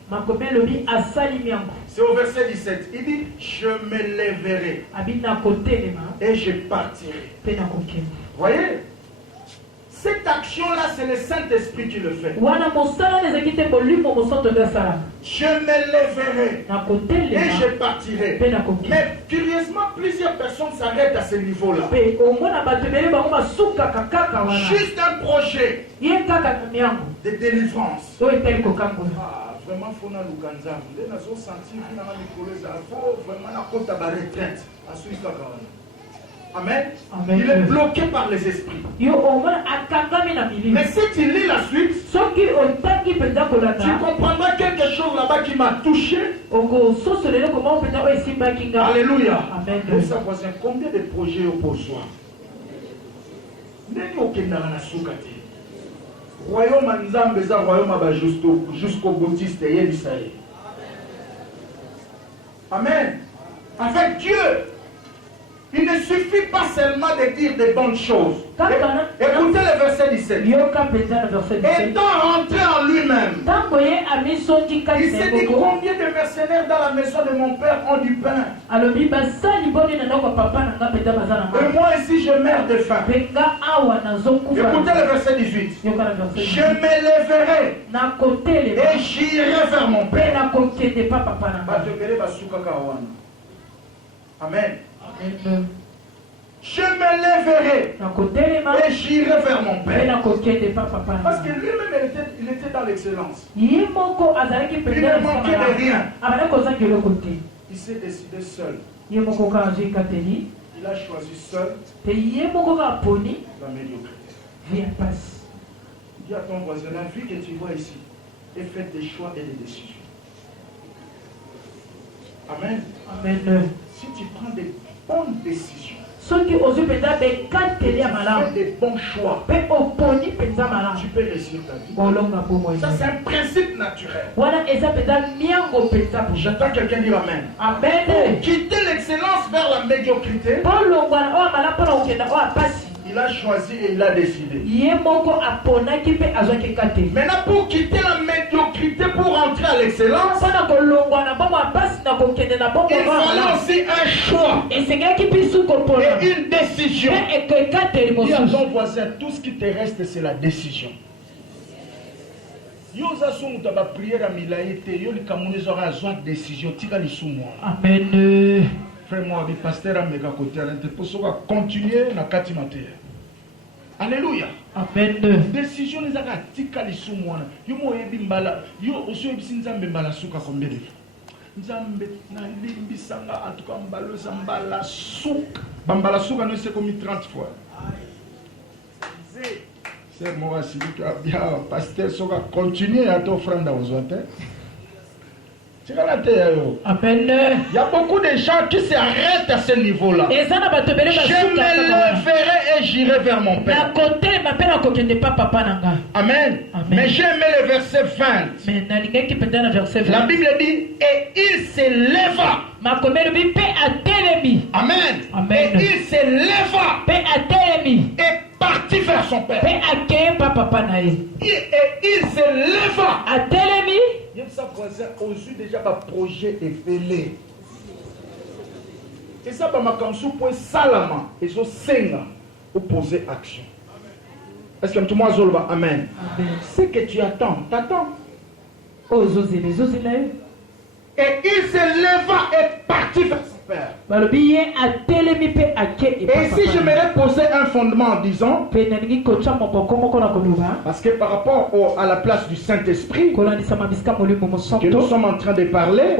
C'est au verset 17. Il dit je me lèverai et je partirai. Vous voyez? Cette action-là, c'est le Saint-Esprit qui le fait. Je me lèverai et je partirai. Mais curieusement, plusieurs personnes s'arrêtent à ce niveau-là. Juste un projet de délivrance. Vraiment, il faut retraite. Amen. Amen. Il est bloqué par les esprits. Mais si tu lis la suite, tu comprendras quelque chose là-bas qui m'a touché. Alléluia. Amen. Combien de projets pour soi? Royaume Nzambe, royaume jusqu'au boutiste et Israël. Amen. En fait, Dieu, il ne suffit pas seulement de dire des bonnes choses. Écoutez le verset 17. Étant rentré en lui-même, il s'est dit combien de mercenaires dans la maison de mon père ont du pain. Et moi ici je meurs de faim. Écoutez le verset 18. Je me lèverai et j'irai vers mon père. Amen. Je me lèverai et j'irai vers mon père. Parce que lui-même, il était dans l'excellence. Il ne manquait de rien. Il s'est décidé seul. Il a choisi seul la médiocrité. Dis à ton voisin, la vie que tu vois ici est faite des choix et des décisions. Amen. Amen. Si tu prends des bonnes décisions, ceux qui osent peut-être des bons choix, tu peux réussir ta vie. Ça, c'est un principe naturel. J'entends quelqu'un dire Amen. Amen. Pour quitter l'excellence vers la médiocrité, il a choisi et il a décidé. Maintenant, pour quitter la médiocrité pour rentrer à l'excellence, il fallait aussi un choix et une décision. Dis à ton voisin, tout ce qui te reste, c'est la décision. Amen. Frère, moi, le pasteur a côté continuer na katimate. Alléluia. Amen. Décision les aga tika lisumwana. Yo mo yebimbala, yo oso yebisinzambe mbala suka kombele. Nzambe na limbisanga en tout cas mbalo mbala suka. Bambala suka no c'est comme 30 fois. C'est moi aussi que bien pasteur soka continuer à t'offrande aux autres. Amen. Il y a beaucoup de gens qui s'arrêtent à ce niveau-là. Je me lèverai et j'irai vers mon père. Amen. Mais j'aime le verset 20. La Bible dit et il se leva. Amen. Et il se leva et partit vers son père. Et il se leva. Même sa voisin aux yeux déjà un projet est fêlé. Et ça, ma canson pour salama et so senga pour poser action. Est-ce que tout le monde dit amen? Ce que tu attends, t'attends. Et il se leva et partit vers son père. Et si je m'aurais posé un fondement en disant, parce que par rapport à la place du Saint-Esprit que nous sommes en train de parler,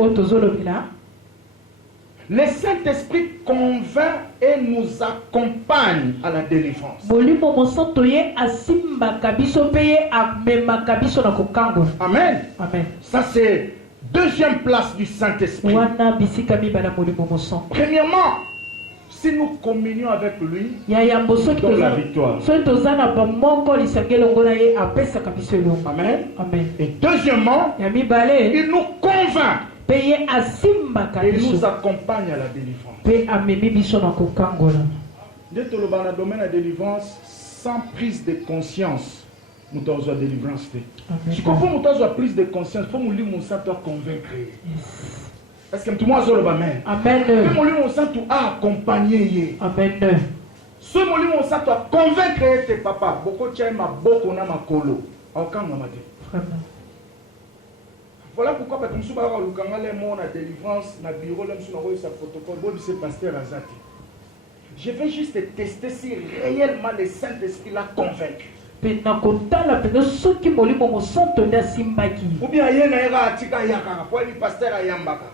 le Saint-Esprit convainc et nous accompagne à la délivrance. Amen. Amen. Ça c'est Deuxième place du Saint-Esprit. Premièrement, si nous communions avec lui, dans la victoire. Amen. Amen. Et deuxièmement, il nous convainc. Et il nous accompagne à la délivrance. Dès que dans le domaine de la délivrance, sans prise de conscience, nous avons la délivrance. Si vous avez prise de conscience, il faut que nous soyons convaincus. Est-ce que tout le monde a le amen? Amen. Il faut que nous soyons accompagnés. Amen. Ce moment où on s'est convaincre tes papa, beaucoup de choses beaucoup na makolo. Aucun moment dit. Voilà pourquoi parce que nous sommes à l'Ukangale mon na délivrance na bureau là nous sommes envoyé sa protocole. Bon c'est pasteur Azati. Je vais juste tester si réellement le Saint-Esprit l'a convaincu. Ou bien il y a un atika yaka pour le pasteur ayambaka.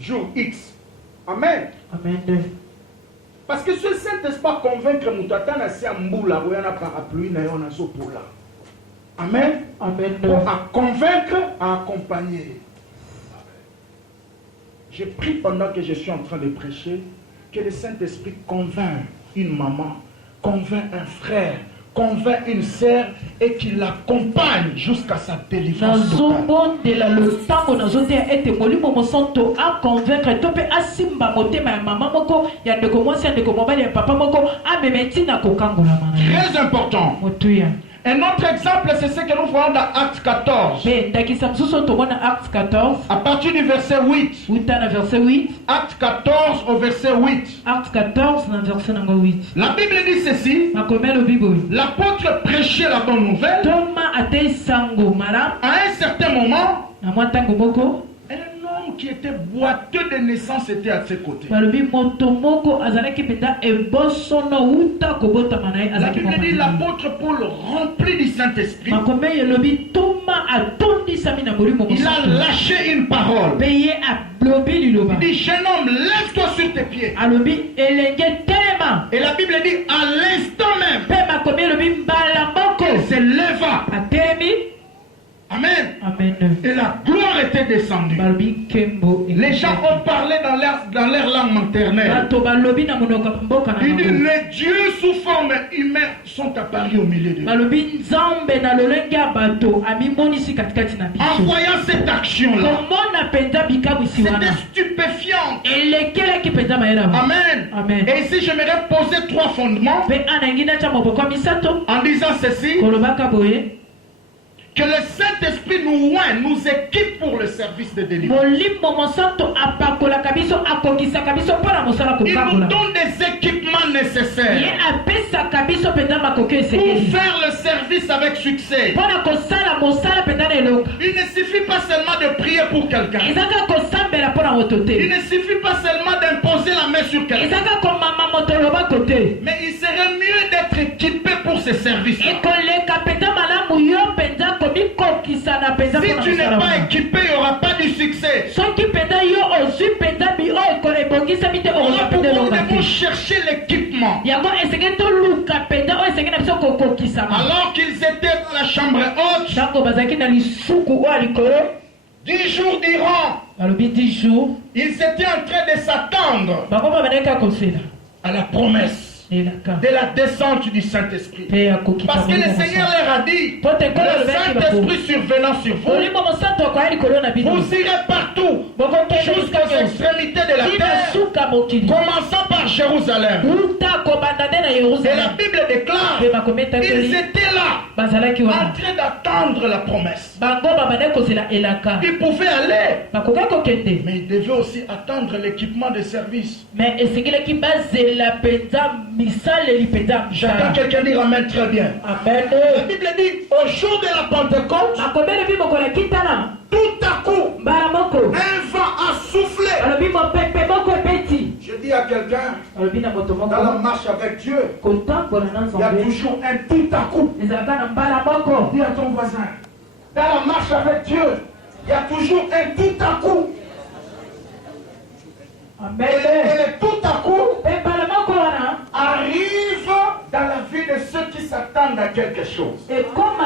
Jour X. Amen. Amen. Parce que ce Saint-Esprit pas convaincre nous t'attendre si amboula ou yana parapluie na yona sopola. Amen. Amen. Pour à convaincre, à accompagner. Je prie pendant que je suis en train de prêcher que le Saint-Esprit convainc une maman, convainc un frère, convainc une sœur et qu'il l'accompagne jusqu'à sa délivrance totale. Très important. Un autre exemple, c'est ce que nous voyons dans Acte 14. À partir du verset 8. Acte 14 au verset 8. La Bible dit ceci. L'apôtre prêchait la bonne nouvelle. À un certain moment, qui était boiteux de naissance était à ses côtés. La Bible dit l'apôtre Paul rempli du Saint-Esprit. Il a lâché une parole. Il dit jeune homme, lève-toi sur tes pieds. Et la Bible dit à l'instant même, il se leva. Amen. Amen. Et la gloire était descendue. Les gens ont parlé dans leur langue maternelle. Il dit les dieux sous forme humaine sont apparus au milieu de nous. En voyant cette action-là, c'était stupéfiant. Amen. Amen. Et ici, j'aimerais poser 3 fondements en disant ceci. Que le Saint-Esprit nous équipe pour le service de délivrance. Il nous donne des équipements nécessaires pour faire le service avec succès. Il ne suffit pas seulement de prier pour quelqu'un. Il ne suffit pas seulement d'imposer la main sur quelqu'un. Mais il serait mieux d'être équipé pour ce service. Si tu n'es pas équipé, il n'y aura pas de succès. On va beaucoup chercher l'équipement. Alors qu'ils étaient dans la chambre haute, 10 jours durant, ils étaient en train de s'attendre à la promesse de la descente du Saint-Esprit. Parce que le Seigneur leur a dit, le Saint-Esprit survenant sur vous, vous irez partout, jusqu'aux extrémités de la terre, commençant par Jérusalem. Et la Bible déclare, ils étaient là, en train d'attendre la promesse. Ils pouvaient aller, mais ils devaient aussi attendre l'équipement de service. J'entends quelqu'un dire amen très bien. Amen. La Bible dit au jour de la Pentecôte, tout à coup, un vent a soufflé. Je dis à quelqu'un, dans la marche avec Dieu, il y a toujours un tout à coup. Dis à ton voisin, dans la marche avec Dieu, il y a toujours un tout à coup. Amen. Et le tout à coup arrive dans la vie de ceux qui s'attendent s'attendent à quelque chose. Et comme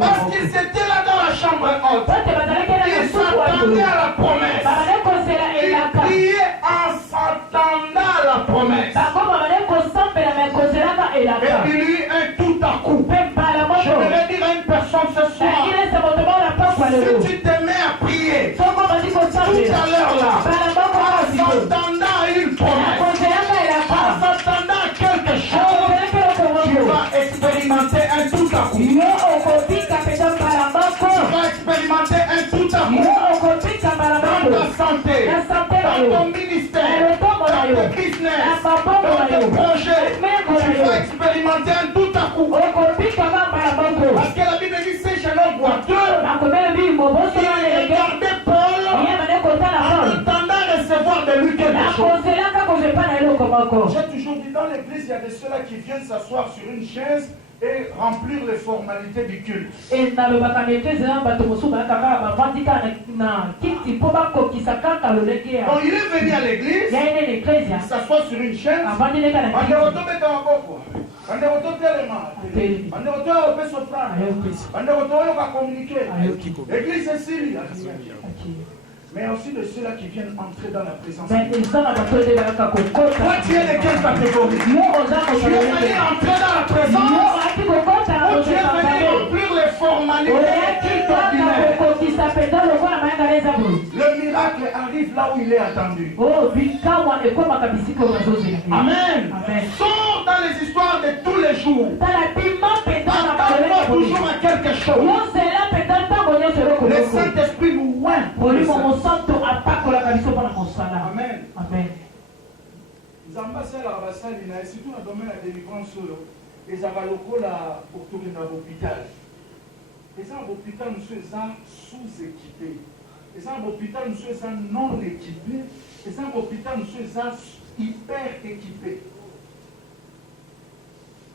Parce qu'ils étaient là dans la chambre haute. Ils s'attendaient à la promesse. Ils priaient en s'attendant à la promesse. Et il y eut un tout à coup. Je voudrais dire à une personne ce soir, si tu te mets à prier tout à l'heure là, en s'attendant à une promesse, en s'attendant à quelque chose, tu vas expérimenter un tout à coup. Tu vas expérimenter un tout à coup dans ta santé, dans ton ministère, dans ton business, dans ton projet. Tu vas expérimenter un tout à coup. Parce que la Bible dit ces jeunes hommes boiteux, ils regardaient Paul en attendant de recevoir de lui quelque chose. J'ai toujours dit dans l'église, il y a de ceux-là qui viennent s'asseoir sur une chaise et remplir les formalités du culte. Donc il est venu à l'église, il s'assoit sur une chaise, l'église est ici. Mais aussi de ceux-là qui viennent entrer dans la présence de Dieu. Toi, tu es de quelle catégorie? Tu es venu entrer dans la présence ou tu es venu remplir les formalités ordinaires? Le miracle arrive là où il est attendu. Amen. Sors dans les histoires de tous les jours. Attends-toi toujours à quelque chose. Le Saint-Esprit nous oint. Amen. Amen. Surtout dans le domaine de la délivrance, les avalocola pour tourner dans l'hôpital. Les gens à l'hôpital, nous sommes sous-équipés. Les gens à l'hôpital, nous sommes non équipés. Les gens à l'hôpital, nous sommes hyper équipés.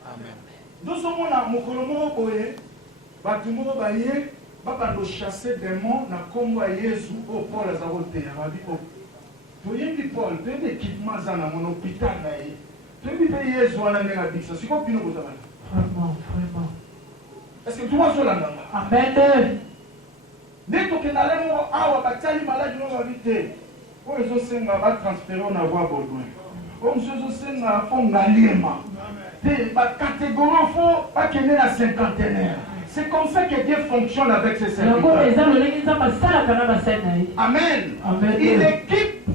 Amen. Dans ce monde, mon colomo boye, batumo baye, baba no chasser démons na kombo Yesu au Paul azarote ya babi o. Toyebi Paul, toyebi équipement za na mon hôpital na ye. Toyebi pe Yesu wana ndenga biksa. Siko pino bozaba. Vraiment. Est-ce que tout le monde se l'entend? Amen. Dès que nous allons à Batali malade, nous allons vite. Pour les autres, on va transférer, on va avoir besoin. Comme ceux autres, on va liema. La catégorie, il faut pas qu'il y ait la cinquantenaire. C'est comme ça que Dieu fonctionne avec ses serviteurs. Amen. Il équipe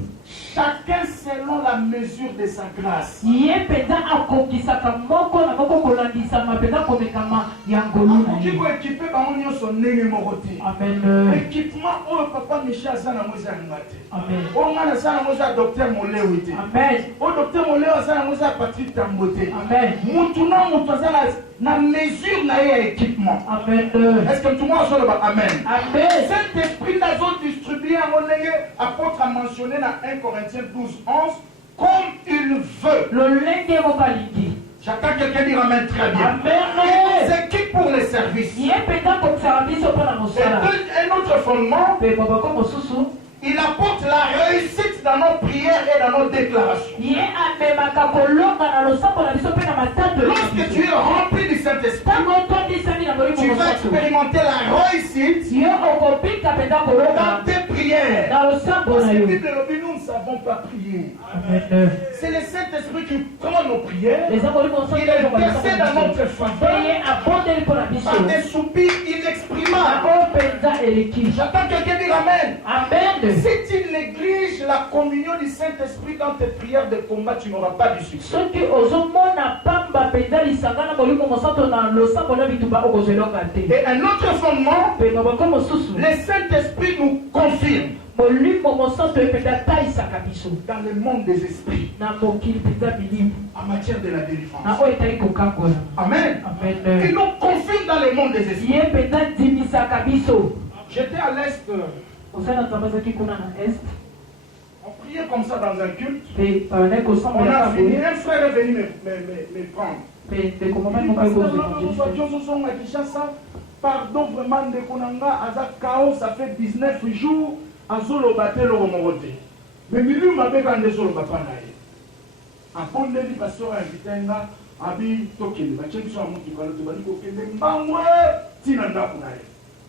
chacun selon la mesure de sa grâce. Équipement, oh papa Michel Azana Moza Ngate. Oh Ngana Azana Moza docteur Molewite. Oh docteur Molewa Azana Moza Patrick Tambote. Moutuna Moutazana na mesure na équipement. Est-ce que tout le monde soit là? Amen. Cet esprit n'a pas distribué à mon apôtre a mentionné dans 1 Corinthiens 12:11 comme il veut. J'attends quelqu'un dire amen très bien. Il nous équipe pour les services. Et un autre fondement, il apporte la réussite dans nos prières et dans nos déclarations. Lorsque tu es rempli du Saint-Esprit, tu vas expérimenter la réussite dans tes prières. Parce que nous ne savons pas prier. C'est le Saint-Esprit qui prend nos prières. Il est versé dans notre faveur par des soupirs inexprimables. J'attends quelqu'un dire amen. Si tu négliges la communion du Saint-Esprit dans tes prières de combat, tu n'auras pas du succès. Et un autre fondement, le Saint-Esprit nous confirme dans le monde des esprits en matière de la délivrance. Amen. Il nous confirme dans le monde des esprits. J'étais à l'Est. On priait comme ça dans un culte. On a fini, un frère est venu me prendre. Pardon vraiment de Konanga, Aza Kao, ça fait 19 jours, Azolo Baté le Romorote. Mais Milu m'a fait quand Azolo Bapanaï. En pondé du pasteur invité, Abi tokende bacheki so amuntu kalo to bali kokende mbangwe tina ndako na ye.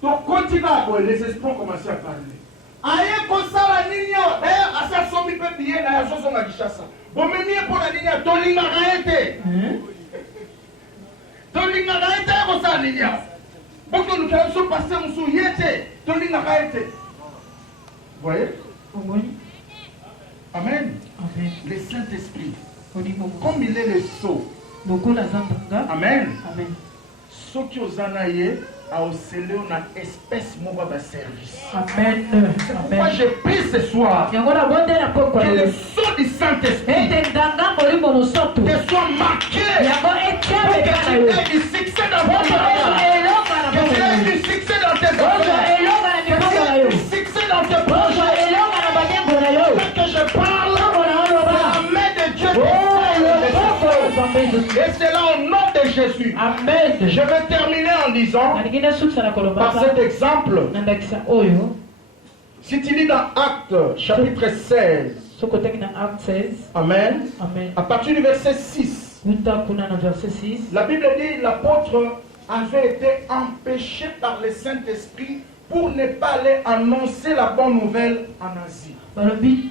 To kotika ko les esprits commencent à parler. Aye ko sala nini yo d'ailleurs asa somi pe biye na ya soso nga Kishasa. Bomemi pour la nini tolinga raete. Tolinga raete ko sala nini ya. Boko nous quand so passer musu yete tolinga raete. Voyez? Amen. Amen. Le Saint-Esprit. Comme il est le sceau. Amen. Amen. Ce qui aux anaïe a oscillé une espèce de service. Amen. C'est pourquoi je prie ce soir que le sceau du Saint-Esprit te soit marqué. Que tu aies du succès dans ton travail. Que tu aies du succès dans tes affaires. Que tu aies du succès dans tes projets. Que je parle de la main de Dieu. Et c'est là au nom de Jésus. Amen. Je vais terminer en disant, par cet exemple, si tu lis dans Actes chapitre 16, Amen, à partir du verset 6, la Bible dit l'apôtre avait été empêché par le Saint-Esprit pour ne pas aller annoncer la bonne nouvelle en Asie. La Bible dit,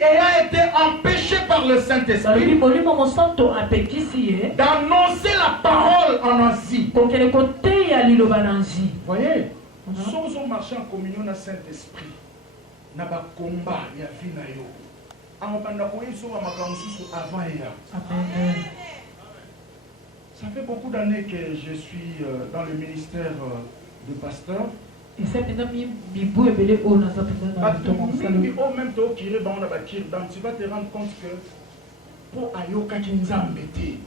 ayant été empêché par le Saint-Esprit d'annoncer la parole en Asie. Voyez, si on marche en communion dans le Saint-Esprit, na ba combat ya vie na yo. Ça fait beaucoup d'années que je suis dans le ministère de pasteur. Et c'est tu vas te rendre compte que pour Ayoka Kinzambete.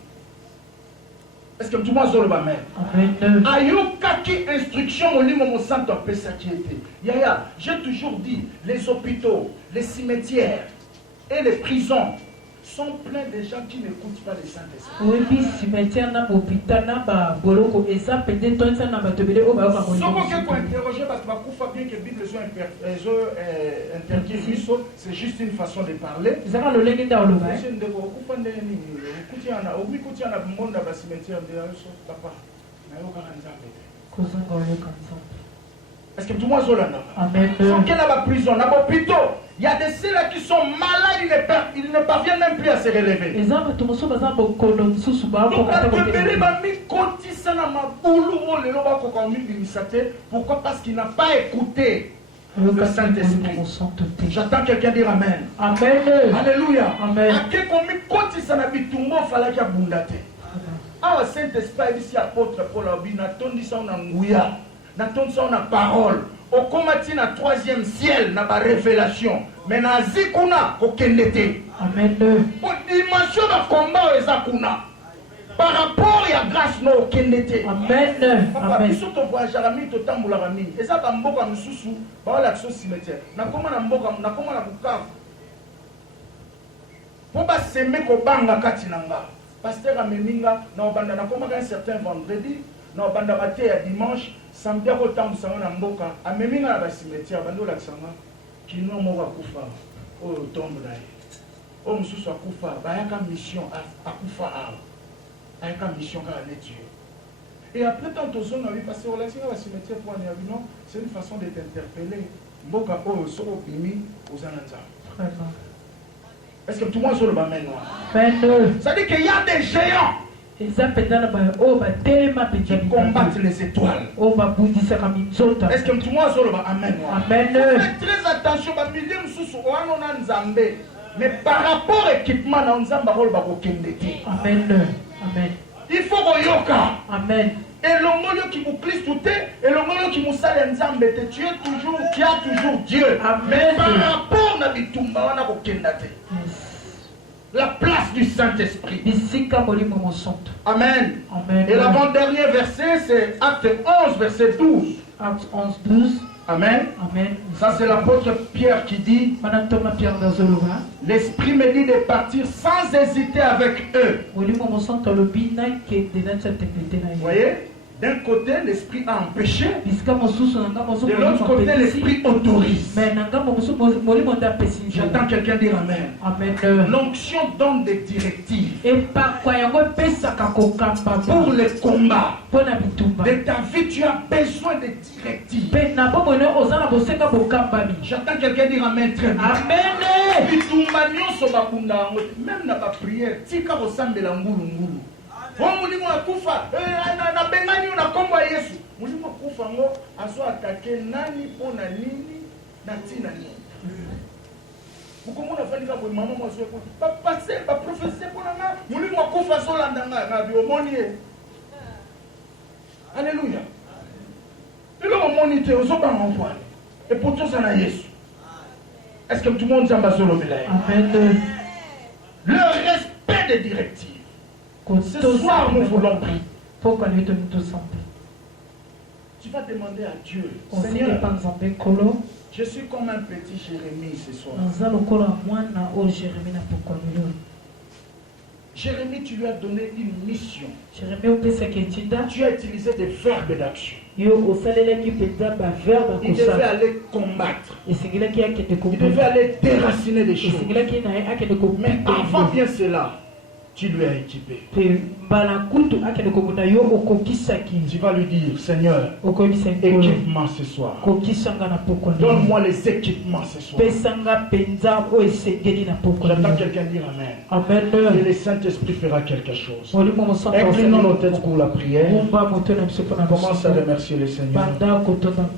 Est-ce que tout le monde se le même? Ayoka qui instruction au niveau mon santo pesa qui était. Yaya, j'ai toujours dit, les hôpitaux, les cimetières et les prisons sont pleins de gens qui n'écoutent pas le Saint-Esprit. C'est juste une façon de parler. Est-ce que tout le monde est là? Amen. Prison, dans l'hôpital, il y a des ceux-là qui sont malades, ils ne parviennent même plus à se relever. Pourquoi? Parce qu'il n'a pas écouté le Saint-Esprit. J'attends quelqu'un dire Amen. Amen. Alléluia. Amen. Ah, Saint-Esprit, ici, apôtre Paul Abina, tondi ça on a ngouya. N'attendons ça on a parole. Au combattu na troisième ciel na ba révélation. Mais na zikuna ko kendete. Amen. Pour dimension de combat ezakuna. Par rapport à grâce no kendete. Amen. Papa biso to voyage rami to tambula rami. Eza ba mboka msusu ba la action cimetière. Na koma na mboka na koma na bukavu. Pour ba semer ko banga kati nanga. Pasteur ameminga na obanda na koma un certain vendredi. Na obanda matin ya dimanche. Samedi à autant ça on a mboka ameminga na ba cimetière bando la tsanga kino moko akufa o tombe na ye o mususu akufa ba yaka mission akufa ayaka mission ka na Dieu. Et après tant aux zones on passé relation à la cimetière pour aller non c'est une façon de t'interpeller mboka o so opimi aux ananza. Est-ce que tout le monde sur le bas maintenant? Ça dit qu'il y a des géants qui combattent les étoiles. Est-ce que tout le monde sur le bas? Amen. Faites très attention, mais par rapport à l'équipement, il faut qu'on yoka. Amen. Et l'homme qui vous glisse tout est, et l'homme qui vous sale ensemble, tu es toujours, qui a toujours Dieu. Amen. Mais par rapport à l'Itumba, on a la place du Saint-Esprit. Amen. Amen. Et l'avant-dernier verset, c'est Acte 11, verset 12. Acte 11, 12. Amen. Amen. Ça, c'est l'apôtre Pierre qui dit, l'Esprit me dit de partir sans hésiter avec eux. Vous voyez? D'un côté, l'esprit a empêché. De l'autre De côté, l'esprit autorise. J'entends quelqu'un dire Amen. Amen. L'onction donne des directives pour les combats. De ta vie, tu as besoin de directives. J'entends quelqu'un dire Amen très bien. Amen. Même dans la prière, tika osambela ngulu ngulu. Mulimo akufa, na bengani unakomba Yesu. Mulimo akufa ngo aso atake nani pona nini na tina nini. Mukomona fandika bo mama mo aso ko papa se ba professeur pona nga mulimo akufa so landanga na bi omonie. Alléluia. Le omoni te oso ba ngofwa. Et pourtant ça na Yesu. Est-ce que tout le monde s'en sur le médaille? Amen. Le respect des directives. Ce soir, nous voulons prier. Tu vas demander à Dieu, Seigneur, je suis comme un petit Jérémie ce soir. Jérémie, tu lui as donné une mission. Tu as utilisé des verbes d'action. Il devait aller combattre. Il devait aller déraciner des choses. Mais avant bien cela, tu lui as équipé. Tu vas lui dire, Seigneur, équipe-moi ce soir. Donne-moi les équipements ce soir. J'entends quelqu'un dire Amen. Amen. Et le Saint-Esprit fera quelque chose. Inclinons nos têtes pour la prière. Commence à remercier le Seigneur.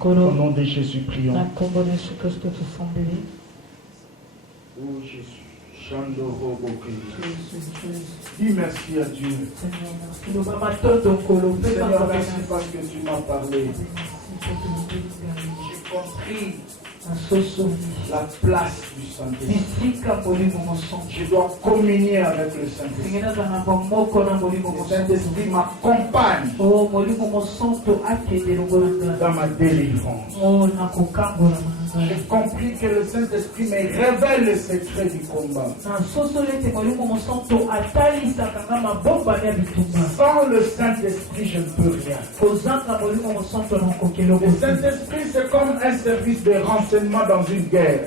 Au nom de Jésus, prions. Oh Jésus. Dis merci à Dieu. Seigneur, merci parce que tu m'as parlé. J'ai compris la place du Saint-Esprit. Je dois communier avec le Saint-Esprit. Le Saint-Esprit m'accompagne dans ma délivrance. J'ai compris que le Saint-Esprit me révèle le secret du combat. Sans le Saint-Esprit, je ne peux rien. Le Saint-Esprit, c'est comme un service de renseignement dans une guerre.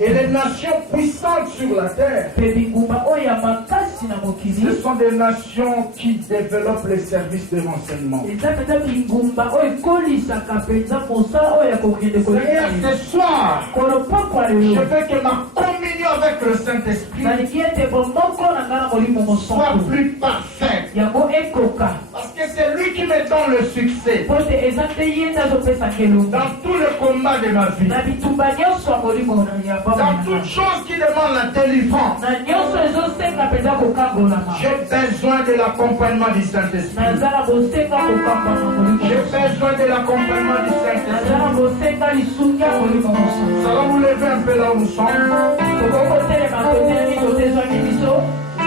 Et les nations puissantes sur la terre, ce sont des nations qui développent les services de renseignement. Seigneur, ce soir, je veux que ma communion avec le Saint-Esprit soit plus parfaite. Parce que c'est lui qui me donne le succès dans tout le combat de ma vie. Dans toute chose qui demande la délivrance, j'ai besoin de l'accompagnement du Saint-Esprit. J'ai besoin de l'accompagnement du Saint-Esprit. Ça va vous lever un peu là où nous sommes. Nous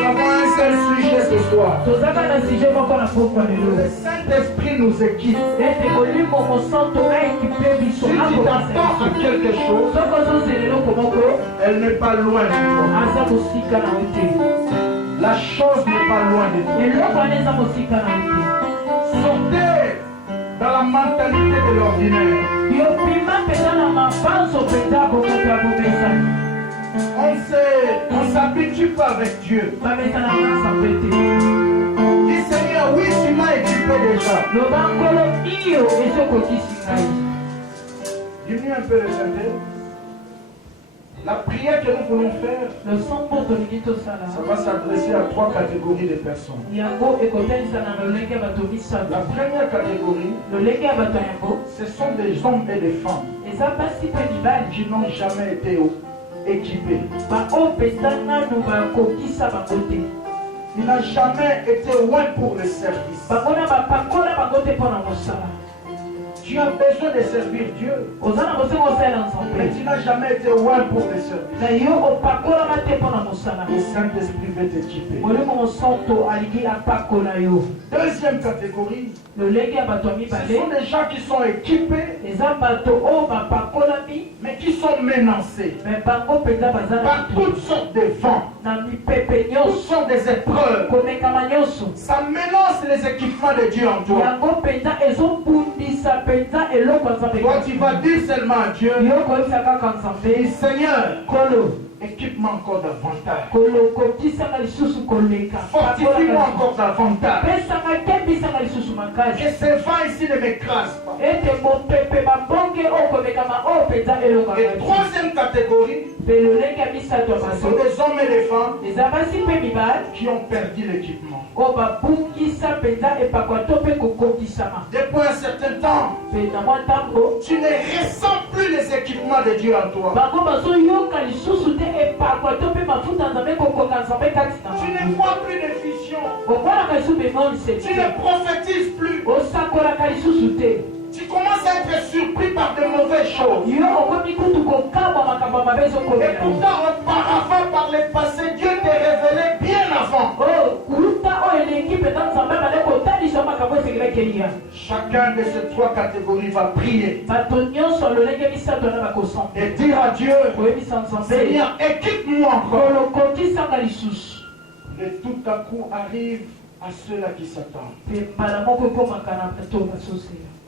avons un seul sujet ce soir. Le Saint-Esprit nous équipe. Si tu t'attends à quelque chose, elle n'est pas loin de toi. La chose n'est pas loin de toi. Sortez dans la mentalité de l'ordinaire. On ne s'habitue pas avec Dieu. Dis Seigneur, oui, tu m'as équipé déjà. Diminue un peu le chanter. La prière que nous voulons faire, ça va s'adresser à 3 catégories de personnes. La première catégorie, ce sont des hommes et des femmes qui n'ont jamais été équipés. Il n'a jamais été loin pour le service. Tu as besoin de servir Dieu. Mais tu n'as jamais été loin pour le servir. Le Saint-Esprit veut t'équiper. Deuxième catégorie, ce sont des gens qui sont équipés, mais qui sont menacés par toutes sortes de vents. Toutes sortes des épreuves. Ça menace les équipements de Dieu en toi. Toi, tu vas dire seulement à Dieu, Seigneur, équipe-moi encore davantage. Fortifie-moi encore davantage. Que ces vents ici ne m'écrasent pas. Et troisième catégorie, ce sont des hommes et des femmes qui ont perdu l'équipement. Depuis un certain temps, tu ne ressens plus les équipements de Dieu en toi. Tu ne vois plus de vision. Tu ne prophétises plus. Tu commences à être surpris par de mauvaises choses. Et pourtant, auparavant, par le passé, Dieu t'a révélé bien avant. Chacun de ces trois catégories va prier et dire à Dieu, Seigneur, équipe-moi encore. Et tout à coup arrive à ceux-là qui s'attendent.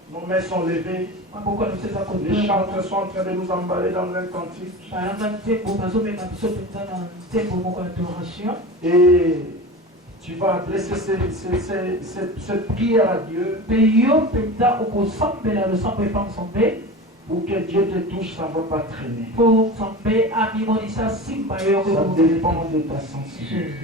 Nos mains sont levées. Les chanteurs sont en train de nous emballer dans un cantique. Et tu vas adresser cette prière à Dieu. Pour que Dieu te touche, ça ne va pas traîner. Ça dépend de ta sensibilité.